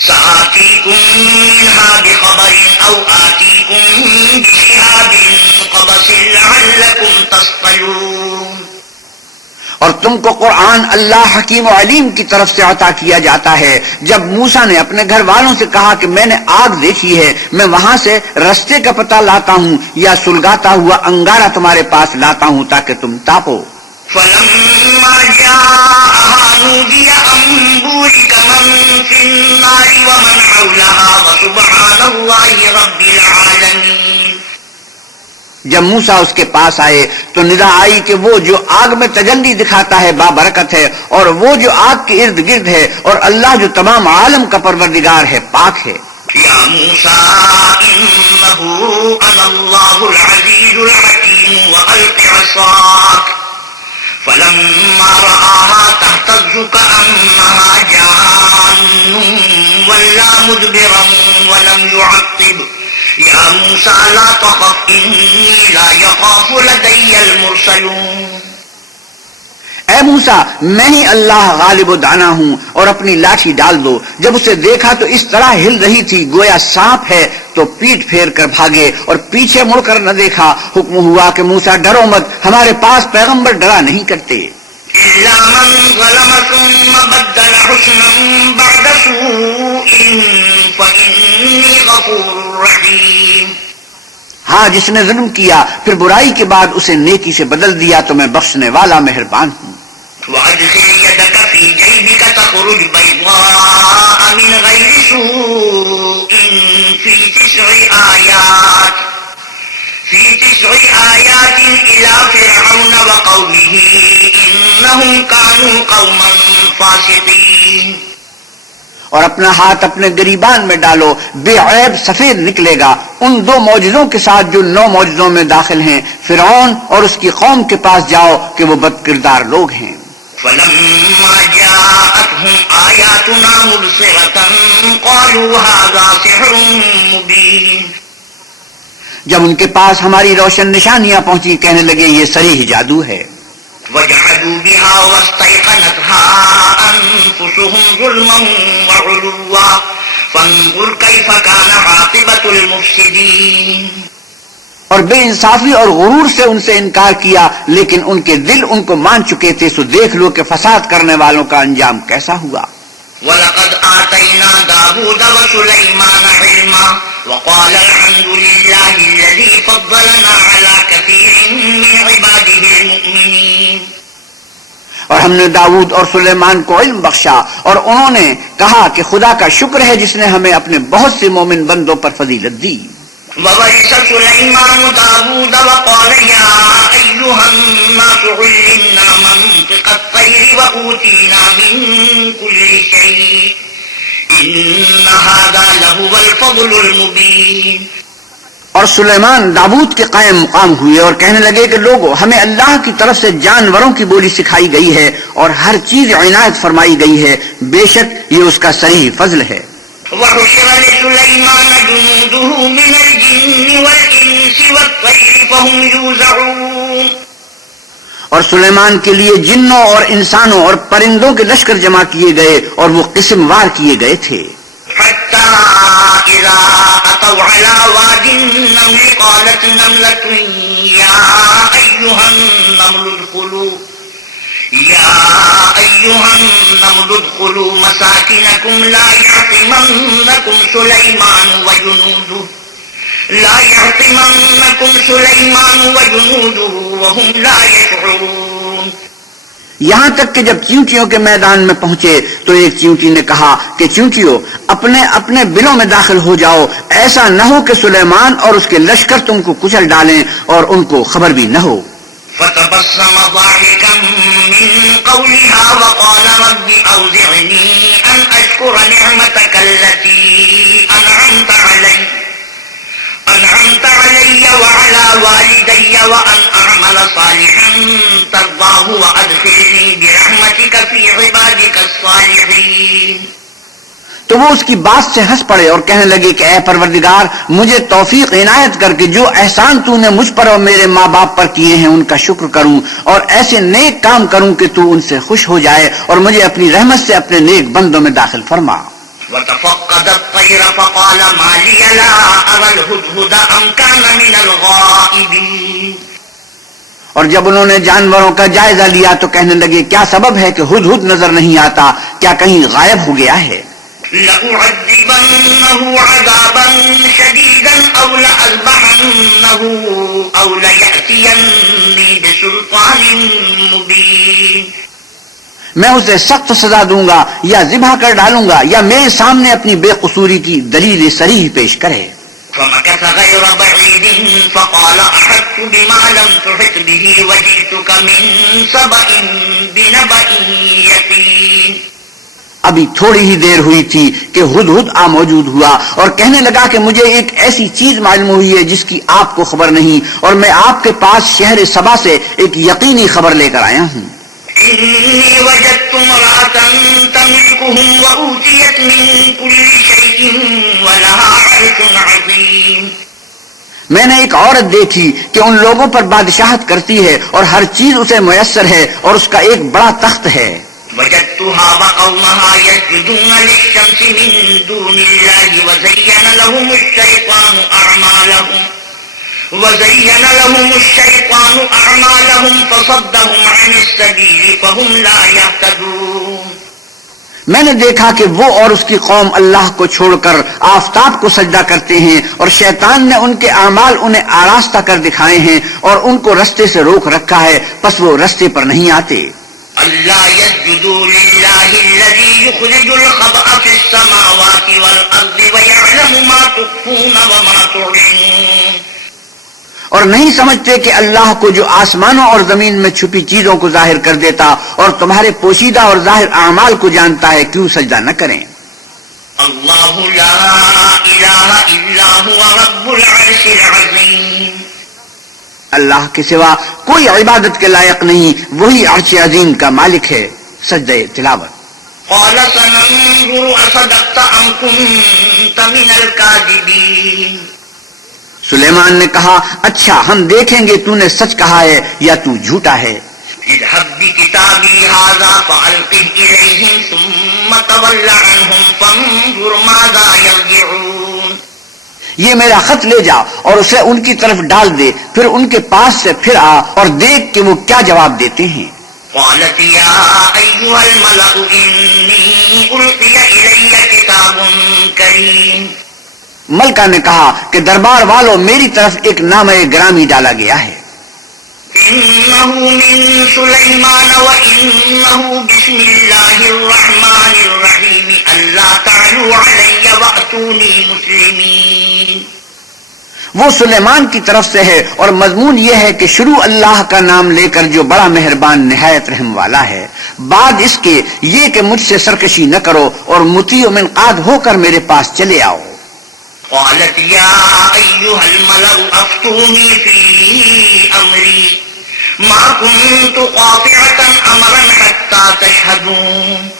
سَآتِيكُم مِّنْهَا بِخَبَرٍ أَوْ آتِيكُم بِشِهَابٍ قَبَسٍ لَّعَلَّكُمْ تَصْطَلُونَ۔ اور تم کو قرآن اللہ حکیم و علیم کی طرف سے عطا کیا جاتا ہے۔ جب موسیٰ نے اپنے گھر والوں سے کہا کہ میں نے آگ دیکھی ہے، میں وہاں سے رستے کا پتہ لاتا ہوں یا سلگاتا ہوا انگارہ تمہارے پاس لاتا ہوں تاکہ تم تاپو۔ فَلَمَّا جَاءَهَا نُودِيَ أَن بُورِكَ مَن فِي النَّارِ وَمَنْ حَوْلَهَا وَسُبْحَانَ اللَّهِ رَبِّ الْعَالَمِينَ۔ جب موسیٰ اس کے پاس آئے تو ندا آئی کہ وہ جو آگ میں تجلی دکھاتا ہے بابرکت ہے، اور وہ جو آگ کے ارد گرد ہے، اور اللہ جو تمام عالم کا پروردگار ہے پاک ہے۔ یا موسیٰ انہو انا اللہ العزیز الحکیم وَأَلْقِ عَصَاكَ فَلَمَّا رَآهَا تَهْتَزُّ كَأَنَّهَا جَانٌّ وَلَّىٰ مُدْبِرًا وَلَمْ يُعَقِّبْ یا موسیٰ لا تخف انی لا یخاف لدی المرسلون۔ اے موسیٰ میں ہی اللہ غالب و دانا ہوں، اور اپنی لاٹھی ڈال دو۔ جب اسے دیکھا تو اس طرح ہل رہی تھی گویا سانپ ہے، تو پیٹ پھیر کر بھاگے اور پیچھے مڑ کر نہ دیکھا۔ حکم ہوا کہ موسیٰ ڈرو مت، ہمارے پاس پیغمبر ڈرا نہیں کرتے۔ إِلَّا مَنْ ظَلَمَ ثُمَّ بَدَّلَ حُسْنًا بَعْدَ سُوءٍ فَإِنِّي غَفُورٌ رَحِيمٌ۔ ہاں جس نے ظلم کیا پھر برائی کے بعد اسے نیکی سے بدل دیا تو میں بخشنے والا مہربان ہوں۔ وَأَدْخِلْ يَدَكَ فِي جَيْبِكَ تَخْرُجْ بَيْضَاءَ مِنْ غَيْرِ سُوءٍ فِي تِسْعِ آيَاتٍ إِلَىٰ فِرْعَوْنَ وَقَوْمِهِ إِنَّهُمْ كَانُوا قَوْمًا فَاسِقِينَ۔ اور اپنا ہاتھ اپنے گریبان میں ڈالو، بے عیب سفید نکلے گا ان 2 معجزوں کے ساتھ جو 9 معجزوں میں داخل ہیں۔ فرعون اور اس کی قوم کے پاس جاؤ کہ وہ بد کردار لوگ ہیں۔ فَلَمَّا جَاءَتْهُمْ آيَاتُنَا مُبْصِرَةً قَالُوا هَٰذَا سِحْرٌ مُّبِينٌ۔ جب ان کے پاس ہماری روشن نشانیاں پہنچی کہنے لگے یہ صریح جادو ہے۔ وَجَحَدُوا بِهَا وَاسْتَيْقَنَتْهَا أَنفُسُهُمْ ظُلْمًا وَعُلُوًّا فَانظُرْ كَيْفَ كَانَ عَاقِبَةُ الْمُفْسِدِينَ۔ اور بے انصافی اور غرور سے ان سے انکار کیا، لیکن ان کے دل ان کو مان چکے تھے، سو دیکھ لو کہ فساد کرنے والوں کا انجام کیسا ہوا۔ وَلَقَدْ آتَيْنَا دَاوُودَ وَسُلَيْمَانَ عِلْمًا وَقَالَ الْحَمْدُ لِلَّهِ الَّذِي فَضَّلَنَا عَلَىٰ كَثِيرٍ مِّنْ عِبَادِهِ الْمُؤْمِنِينَ۔ اور ہم نے داؤد اور سلیمان کو علم بخشا، اور انہوں نے کہا کہ خدا کا شکر ہے جس نے ہمیں اپنے بہت سے مومن بندوں پر فضیلت دی۔ وَوَرِثَ سُلَيْمَانُ دَاوُودَ وَقَالَ يَا أَيُّهَا النَّاسُ عُلِّمْنَا مَنطِقَ الطَّيْرِ وَأُوتِينَا مِن كُلِّ شَيْءٍ إِنَّ هَٰذَا لَهُوَ الْفَضْلُ الْمُبِينُ۔ اور سلیمان داؤد کے قائم مقام ہوئے اور کہنے لگے کہ لوگو ہمیں اللہ کی طرف سے جانوروں کی بولی سکھائی گئی ہے اور ہر چیز عنایت فرمائی گئی ہے، بے شک یہ اس کا صحیح فضل ہے۔ وَحُشِرَ لِسُلَيْمَانَ جُنُودُهُ مِنَ الْجِنِّ وَالْإِنسِ وَالطَّيْرِ فَهُمْ يُوزَعُونَ۔ اور سلیمان کے لیے جنوں اور انسانوں اور پرندوں کے لشکر جمع کیے گئے اور وہ قسم وار کیے گئے تھے۔ حَتَّىٰ إِذَا أَتَوْا عَلَىٰ وَادِ النَّمْلِ قَالَتْ نَمْلَةٌ يَا أَيُّهَا النَّمْلُ ادْخُلُوا مَسَاكِنَكُمْ لَا يَحْطِمَنَّكُمْ سُلَيْمَانُ وَجُنُودُهُ وَهُمْ لَا يَشْعُرُونَ۔ یہاں تک کہ جب چیونٹیوں کے میدان میں پہنچے تو ایک چیونٹی نے کہا کہ چیونٹیوں اپنے اپنے بلوں میں داخل ہو جاؤ، ایسا نہ ہو کہ سلیمان اور اس کے لشکر تم کو کچل ڈالیں اور ان کو خبر بھی نہ ہو۔ فَتَبَسَّمَ ضَاحِكًا مِّن قَوْلِهَا وَقَالَ رَبِّ أَوْزِعْنِي أَنْ أَشْكُرَ نِعْمَتَكَ الَّتِي أَنْعَمْتَ عَلَيَّ وَعَلَىٰ وَالِدَيَّ وَأَنْ أَعْمَلَ صَالِحًا ترضاه وأدخلني برحمتك في عبادك الصالحين. تو وہ اس کی بات سے ہنس پڑے اور کہنے لگے کہ اے پروردگار مجھے توفیق عنایت کر کے جو احسان تو نے مجھ پر اور میرے ماں باپ پر کیے ہیں ان کا شکر کروں اور ایسے نیک کام کروں کہ تو ان سے خوش ہو جائے اور مجھے اپنی رحمت سے اپنے نیک بندوں میں داخل فرما. وتفقد الطير فقال ما لي لا أرى الهدهد أم كان من الغائبين. اور جب انہوں نے جانوروں کا جائزہ لیا تو کہنے لگے کیا سبب ہے کہ ہدہد نظر نہیں آتا، کیا کہیں غائب ہو گیا ہے؟ لأعذبنه عذابا شديدا أو لأذبحنه أو ليأتيني بسلطان مبين. میں اسے سخت سزا دوں گا یا ذبح کر ڈالوں گا یا میرے سامنے اپنی بے قصوری کی دلیل صریح پیش کرے. فمكث غير بعيد فقال أحطت بما لم تحط به وجئتك من سبأ بنبأ يقين. ابھی تھوڑی ہی دیر ہوئی تھی کہ ہدہد آ موجود ہوا اور کہنے لگا کہ مجھے ایک ایسی چیز معلوم ہوئی ہے جس کی آپ کو خبر نہیں، اور میں آپ کے پاس شہر سبا سے ایک یقینی خبر لے کر آیا ہوں. إني وجدت امرأة تملكهم وأوتيت من كل شيء ولها عرش عظيم. میں نے ایک عورت دیکھی کہ ان لوگوں پر بادشاہت کرتی ہے اور ہر چیز اسے میسر ہے اور اس کا ایک بڑا تخت ہے. وجدتها وقومها يسجدون للشمس من دون الله وزين لهم الشيطان أعمالهم فصدهم عن السبيل فهم لا يهتدون. میں نے دیکھا کہ وہ اور اس کی قوم اللہ کو چھوڑ کر آفتاب کو سجدہ کرتے ہیں اور شیطان نے ان کے اعمال انہیں آراستہ کر دکھائے ہیں اور ان کو رستے سے روک رکھا ہے، پس وہ رستے پر نہیں آتے. اللہ يسجدوا لله الذي يخرج الخبأ في السماوات والأرض ويعلم ما تخفون وما تعلنون. اور نہیں سمجھتے کہ اللہ کو جو آسمانوں اور زمین میں چھپی چیزوں کو ظاہر کر دیتا اور تمہارے پوشیدہ اور ظاہر اعمال کو جانتا ہے، کیوں سجدہ نہ کریں. اللہ لا الہ الا هو رب العرش العظیم. اللہ کے سوا کوئی عبادت کے لائق نہیں، وہی عرش عظیم کا مالک ہے. سجدہ تلاوت. قال سننظر اصدقت ام كنت من الكاذبین. سلیمان نے کہا اچھا ہم دیکھیں گے تو نے سچ کہا ہے یا تو جھوٹا ہے. اذهب بكتابي هذا فألقه إليهم ثم تول عنهم فانظر ماذا يرجعون. یہ میرا خط لے جا اور اسے ان کی طرف ڈال دے، پھر ان کے پاس سے پھر آ اور دیکھ کہ وہ کیا جواب دیتے ہیں. قالت يا أيها الملأ إني ألقي إلي كتاب كريم. ملکہ نے کہا کہ دربار والوں میری طرف ایک نامہ گرامی ڈالا گیا ہے. إنه من سليمان وإنه بسم الله الرحمن الرحيم ألا تعلوا علي وأتوني مسلمين. وہ سلیمان کی طرف سے ہے اور مضمون یہ ہے کہ شروع اللہ کا نام لے کر جو بڑا مہربان نہایت رحم والا ہے، بعد اس کے یہ کہ مجھ سے سرکشی نہ کرو اور مطیع و منقاد ہو کر میرے پاس چلے آؤ. قالت يا أيها الملأ أفتوني في أمري ما كنت قاطعة أمرا حتى تشهدون.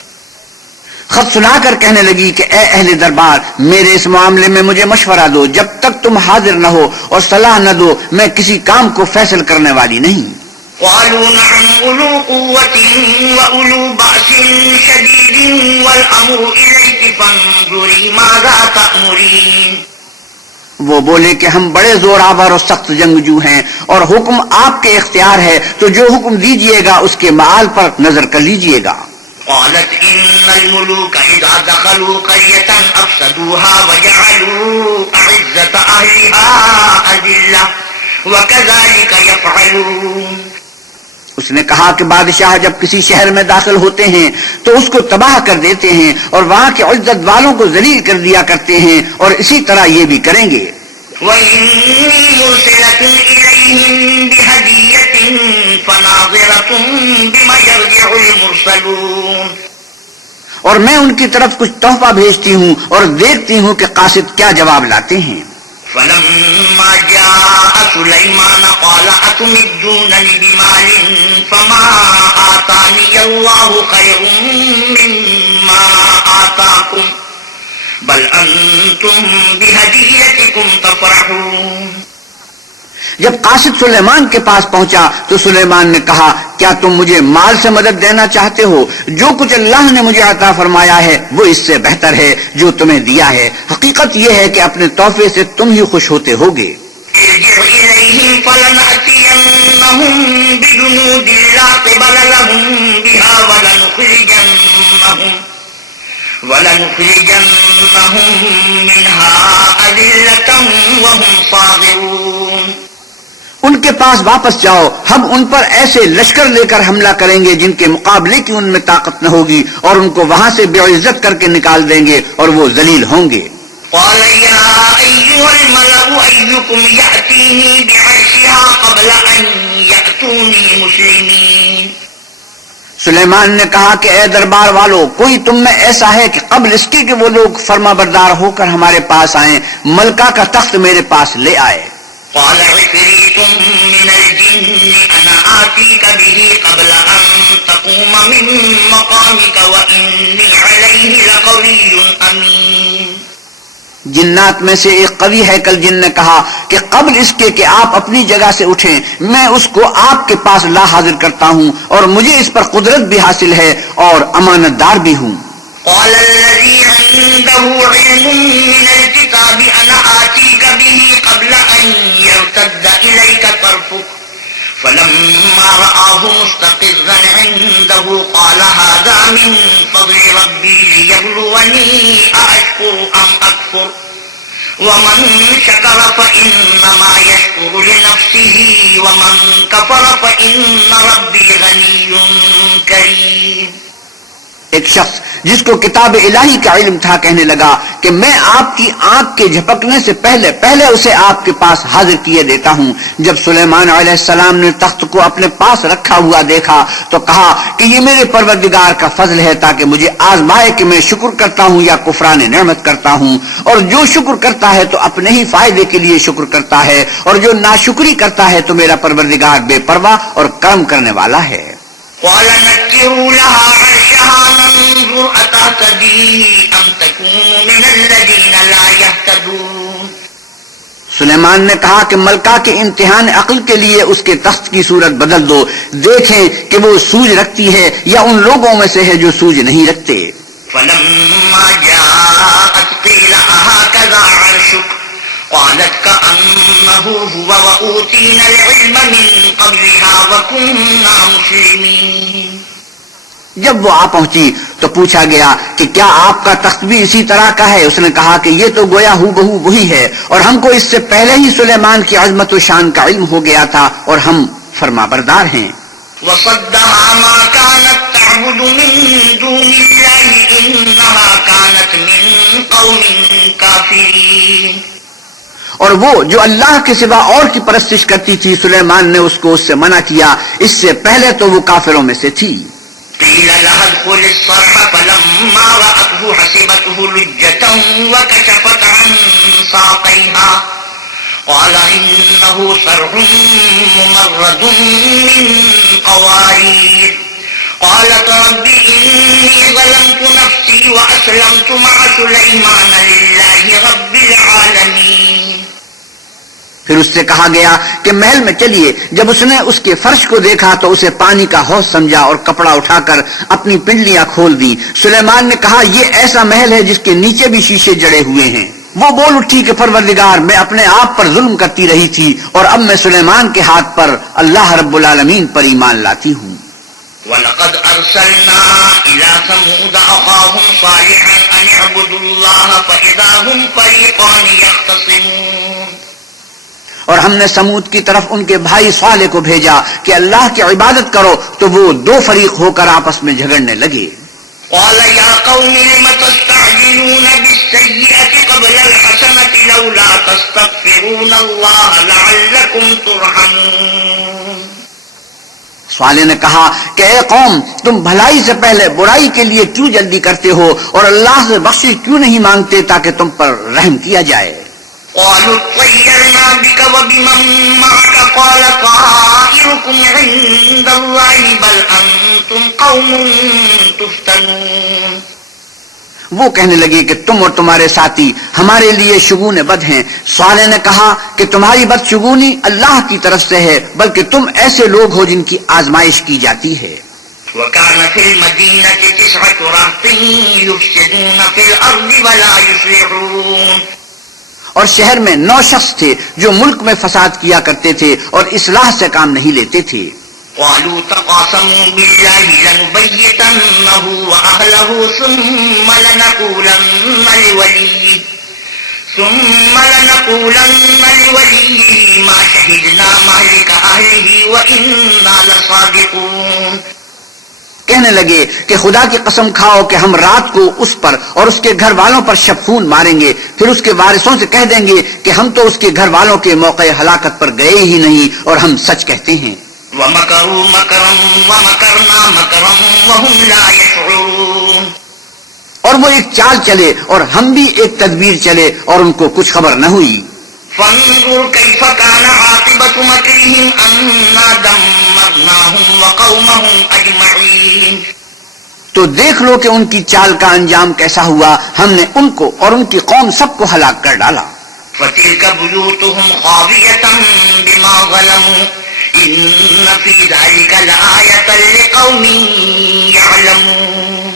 خط سنا کر کہنے لگی کہ اے اہل دربار میرے اس معاملے میں مجھے مشورہ دو، جب تک تم حاضر نہ ہو اور صلاح نہ دو میں کسی کام کو فیصل کرنے والی نہیں. قالوا نحن أولو قوة وأولو بأس شديد والأمر إليك فانظري ماذا تأمرين. وہ بولے کہ ہم بڑے زور آور اور سخت جنگجو ہیں اور حکم آپ کے اختیار ہے، تو جو حکم دیجئے گا اس کے معال پر نظر کر لیجئے گا. قالت إن الملوك إذا دخلوا قرية أفسدوها وجعلوا أعزة أهلها أذلة وكذلك يفعلون. اس نے کہا کہ بادشاہ جب کسی شہر میں داخل ہوتے ہیں تو اس کو تباہ کر دیتے ہیں اور وہاں کے عزت والوں کو ذلیل کر دیا کرتے ہیں، اور اسی طرح یہ بھی کریں گے. وَإِنِّي مُرْسِلَةٌ إِلَيْهِمْ بِهَدِيَّةٍ فَنَاظِرَةٌ بِمَ يَرْجِعُ الْمُرْسَلُونَ. اور میں ان کی طرف کچھ تحفہ بھیجتی ہوں اور دیکھتی ہوں کہ قاصد کیا جواب لاتے ہیں. فَلَمَّا فلما جاء سليمان قال أتمدونني بمال فما آتاني الله خير مما آتاكم بل أنتم بهديتكم تفرحون. جب قاصد سلیمان کے پاس پہنچا تو سلیمان نے کہا کیا تم مجھے مال سے مدد دینا چاہتے ہو؟ جو کچھ اللہ نے مجھے عطا فرمایا ہے وہ اس سے بہتر ہے جو تمہیں دیا ہے. حقیقت یہ ہے کہ اپنے تحفے سے تم ہی خوش ہوتے ہوگے. ارجع إليهم فلنأتينهم بجنود لا قبل لهم بها ولنخرجنهم منها أذلة وهم صاغرون. ان کے پاس واپس جاؤ، ہم ان پر ایسے لشکر لے کر حملہ کریں گے جن کے مقابلے کی ان میں طاقت نہ ہوگی، اور ان کو وہاں سے بے عزت کر کے نکال دیں گے اور وہ ذلیل ہوں گے. قال يا أيها الملأ أيكم يأتيني بعرشها قبل أن يأتوني مسلمين. سلیمان نے کہا کہ اے دربار والو، کوئی تم میں ایسا ہے کہ قبل اس کے کہ وہ لوگ فرما بردار ہو کر ہمارے پاس آئیں، ملکہ کا تخت میرے پاس لے آئے. قال عفريت من الجن أنا آتيك به قبل أن تقوم من مقامك وإني عليه لقوي أمين. جنات میں سے ایک قوی ہیکل جن نے کہا کہ قبل اس کے کہ آپ اپنی جگہ سے اٹھیں میں اس کو آپ کے پاس لا حاضر کرتا ہوں، اور مجھے اس پر قدرت بھی حاصل ہے اور امانت دار بھی ہوں. قال الذي عنده علم من الكتاب أنا آتيك به قبل أن يرتد إليك طرفك فلما رآه مستقرا عنده قال هذا من فضل ربي ليبلوني أأشكر أم أكفر ومن شكر فإنما يشكر لنفسه ومن كفر فإن ربي غني كريم. ایک شخص جس کو کتاب الہی کا علم تھا کہنے لگا کہ میں آپ کی آنکھ کے جھپکنے سے پہلے اسے آپ کے پاس حاضر کیے دیتا ہوں. جب سلیمان علیہ السلام نے تخت کو اپنے پاس رکھا ہوا دیکھا تو کہا کہ یہ میرے پروردگار کا فضل ہے تاکہ مجھے آزمائے کہ میں شکر کرتا ہوں یا کفران نعمت کرتا ہوں، اور جو شکر کرتا ہے تو اپنے ہی فائدے کے لیے شکر کرتا ہے، اور جو ناشکری کرتا ہے تو میرا پروردگار بے پرواہ اور کرم کرنے والا ہے. قال نكروا لها عرشها ننظر أتهتدي أم تكون من الذين لا يهتدون. سلیمان نے کہا کہ ملکہ کے امتحان عقل کے لیے اس کے تخت کی صورت بدل دو، دیکھیں کہ وہ سوج رکھتی ہے یا ان لوگوں میں سے ہے جو سوج نہیں رکھتے. فلما جاءت قيل أهكذا عرشك قالت كأنه هو وأوتينا العلم من قبلها وكنا مسلمين. جب وہ آ پہنچی تو پوچھا گیا کہ کیا آپ کا تخت بھی اسی طرح کا ہے؟ اس نے کہا کہ یہ تو گویا ہو بہو وہی ہے، اور ہم کو اس سے پہلے ہی سلیمان کی عظمت و شان کا علم ہو گیا تھا اور ہم فرما بردار ہیں. وصدها ما كانت تعبد من دون الله إنها كانت من قوم كافرين. اور وہ جو اللہ کے سوا اور کی پرستش کرتی تھی سلیمان نے اس کو اس سے منع کیا، اس سے پہلے تو وہ کافروں میں سے تھی. قيل لها ادخل الصرح فلما رأته حسبته لجة وكشفت عن ساقيها قال إنه صرح ممرد من قوارير قالت رب إني ظلمت نفسي وأسلمت مع سليمان لله رب العالمين. پھر اس سے کہا گیا کہ محل میں چلیے. جب اس نے اس کے فرش کو دیکھا تو اسے پانی کا حوض سمجھا اور کپڑا اٹھا کر اپنی پنڈلیاں کھول دی. سلیمان نے کہا یہ ایسا محل ہے جس کے نیچے بھی شیشے جڑے ہوئے ہیں. وہ بول اٹھی کہ پروردگار میں اپنے آپ پر ظلم کرتی رہی تھی اور اب میں سلیمان کے ہاتھ پر اللہ رب العالمین پر ایمان لاتی ہوں. وَلَقَدْ أَرْسَلْنَا إِلَى ثَمُودَ أَخَاهُمْ صَالِحًا أَنِ اعْبُدُوا اللَّهَ فَإِذَا هُمْ فَرِيقَانِ يَخْتَصِمُونَ. اور ہم نے سمود کی طرف ان کے بھائی صالح کو بھیجا کہ اللہ کی عبادت کرو تو وہ دو فریق ہو کر آپس میں جھگڑنے لگے. قال يا قوم لم تستعجلون بالسيئة قبل الحسنة لولا تستغفرون الله لعلكم ترحمون. صالح نے کہا کہ اے قوم تم بھلائی سے پہلے برائی کے لیے کیوں جلدی کرتے ہو اور اللہ سے بخشش کیوں نہیں مانگتے تاکہ تم پر رحم کیا جائے. قالوا اطيرنا بك وبمن معك قال طائركم عند الله بل أنتم قوم تفتنون. وہ کہنے لگے کہ تم اور تمہارے ساتھی ہمارے لیے شگون بد ہیں. صالح نے کہا کہ تمہاری بدشگونی اللہ کی طرف سے ہے، بلکہ تم ایسے لوگ ہو جن کی آزمائش کی جاتی ہے. وَكَانَ فِي الْمَدِينَةِ 9 رَهْطٍ يُفْسِدُونَ فِي الْأَرْضِ وَلَا يُصْلِحُونَ. اور شہر میں 9 شخص تھے جو ملک میں فساد کیا کرتے تھے اور اصلاح سے کام نہیں لیتے تھے. قالوا تقاسموا بالله لنبيتنه وأهله ثم لنقولن لوليه ما شهدنا مهلك أهله وإنا لصادقون. کہنے لگے کہ خدا کی قسم کھاؤ کہ ہم رات کو اس پر اور اس کے گھر والوں پر شب خون ماریں گے، پھر اس کے وارثوں سے کہہ دیں گے کہ ہم تو اس کے گھر والوں کے موقع ہلاکت پر گئے ہی نہیں اور ہم سچ کہتے ہیں. وَمَكَرُوا مَكْرًا وَمَكَرْنَا مَكْرًا وَهُمْ لَا يَشْعُرُونَ. اور وہ ایک چال چلے اور ہم بھی ایک تدبیر چلے اور ان کو کچھ خبر نہ ہوئی. فانظر كيف كان عاقبة مكرهم أنا دمرناهم وقومهم أجمعين. تو دیکھ لو کہ ان کی چال کا انجام کیسا ہوا، ہم نے ان کو اور ان کی قوم سب کو ہلاک کر ڈالا. فتلك بيوتهم خاوية بما ظلموا إن في ذلك لآية لقوم يعلمون.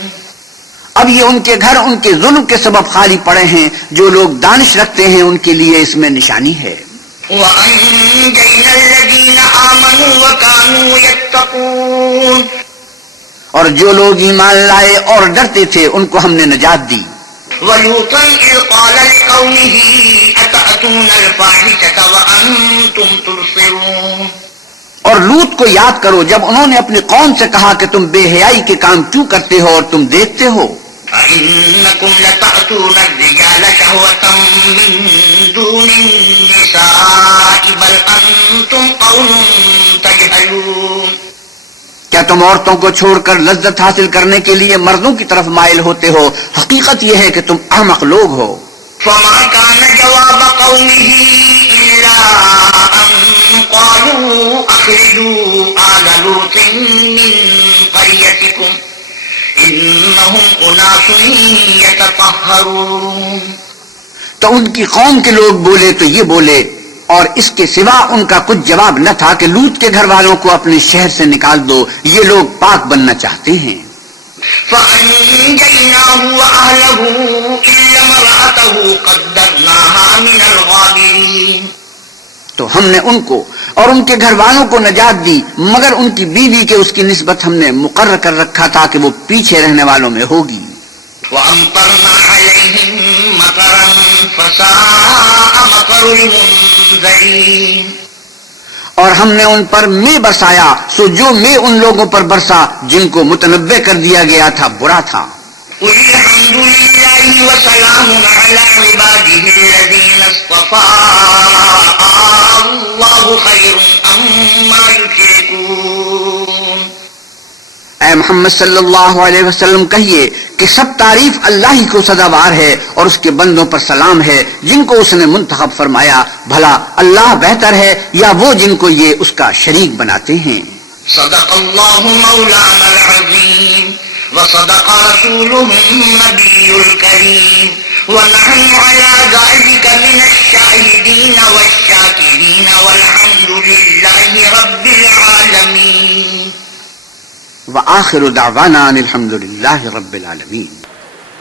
اب یہ ان کے گھر ان کے ظلم کے سبب خالی پڑے ہیں، جو لوگ دانش رکھتے ہیں ان کے لیے اس میں نشانی ہے. وَأَنجَيْنَا الَّذِينَ آمَنُوا وَكَانُوا يَتَّقُونَ. اور جو لوگ ایمان لائے اور ڈرتے تھے ان کو ہم نے نجات دی. وَلُوطًا إِذْ قَالَ لِقَوْمِهِ أَتَأْتُونَ الْفَاحِشَةَ وَأَنْتُمْ تُبْصِرُونَ. اور لوط کو یاد کرو جب انہوں نے اپنی قوم سے کہا کہ تم بے حیائی کے کام کیوں کرتے ہو اور تم دیکھتے ہو. أَإِنَّكُمْ لَتَأْتُونَ الرِّجَالَ شَهْوَةً مِّن دُونِ النِّسَاءِ بَلْ أَنْتُمْ قَوْمٌ تَجْهَلُونَ. کیا تم عورتوں کو چھوڑ کر لذت حاصل کرنے کے لیے مردوں کی طرف مائل ہوتے ہو؟ حقیقت یہ ہے کہ تم احمق لوگ ہو. فما كان جواب قومه إلا أن قالوا أخرجوا آل لوط من قريتكم إنهم أناس يتطهرون. تو ان کی قوم کے لوگ بولے تو یہ بولے، اور اس کے سوا ان کا کچھ جواب نہ تھا کہ لوط کے گھر والوں کو اپنے شہر سے نکال دو، یہ لوگ پاک بننا چاہتے ہیں. فأنجيناه وأهله إلا امرأته قدرناها من الغابرين. تو ہم نے ان کو اور ان کے گھر والوں کو نجات دی مگر ان کی بیوی کے اس کی نسبت ہم نے مقرر کر رکھا تھا کہ وہ پیچھے رہنے والوں میں ہوگی. وأمطرنا عليهم مطرا فساء مطر المنذرين. اور ہم نے ان پر میں برسایا سو جو میں ان لوگوں پر برسا جن کو متنبع کر دیا گیا تھا برا تھا. قل الحمد لله وسلام على عباده الذين اصطفى الله خير عما يشركون. اے محمد صلی اللہ علیہ وسلم کہیے کہ سب تعریف اللہ ہی کو سزاوار ہے اور اس کے بندوں پر سلام ہے جن کو اس نے منتخب فرمایا. بھلا اللہ بہتر ہے یا وہ جن کو یہ اس کا شریک بناتے ہیں. صدق اللہ مولانا العظیم وصدق رسوله النبی الکریم ونحن على ذلك من الشاہدین والشاکرین والحمد للہ رب العالمین. وآخر دعوانا ان الحمد للہ رب العالمین.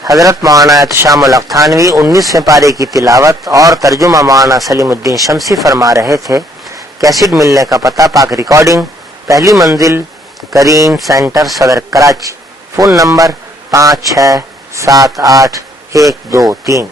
حضرت مولانا احتشام القحطانوی 19ویں پارے کی تلاوت اور ترجمہ مولانا سلیم الدین شمسی فرما رہے تھے. کیسٹ ملنے کا پتہ پاک ریکارڈنگ، پہلی منزل، کریم سینٹر، صدر کراچی. Phone number 56781223.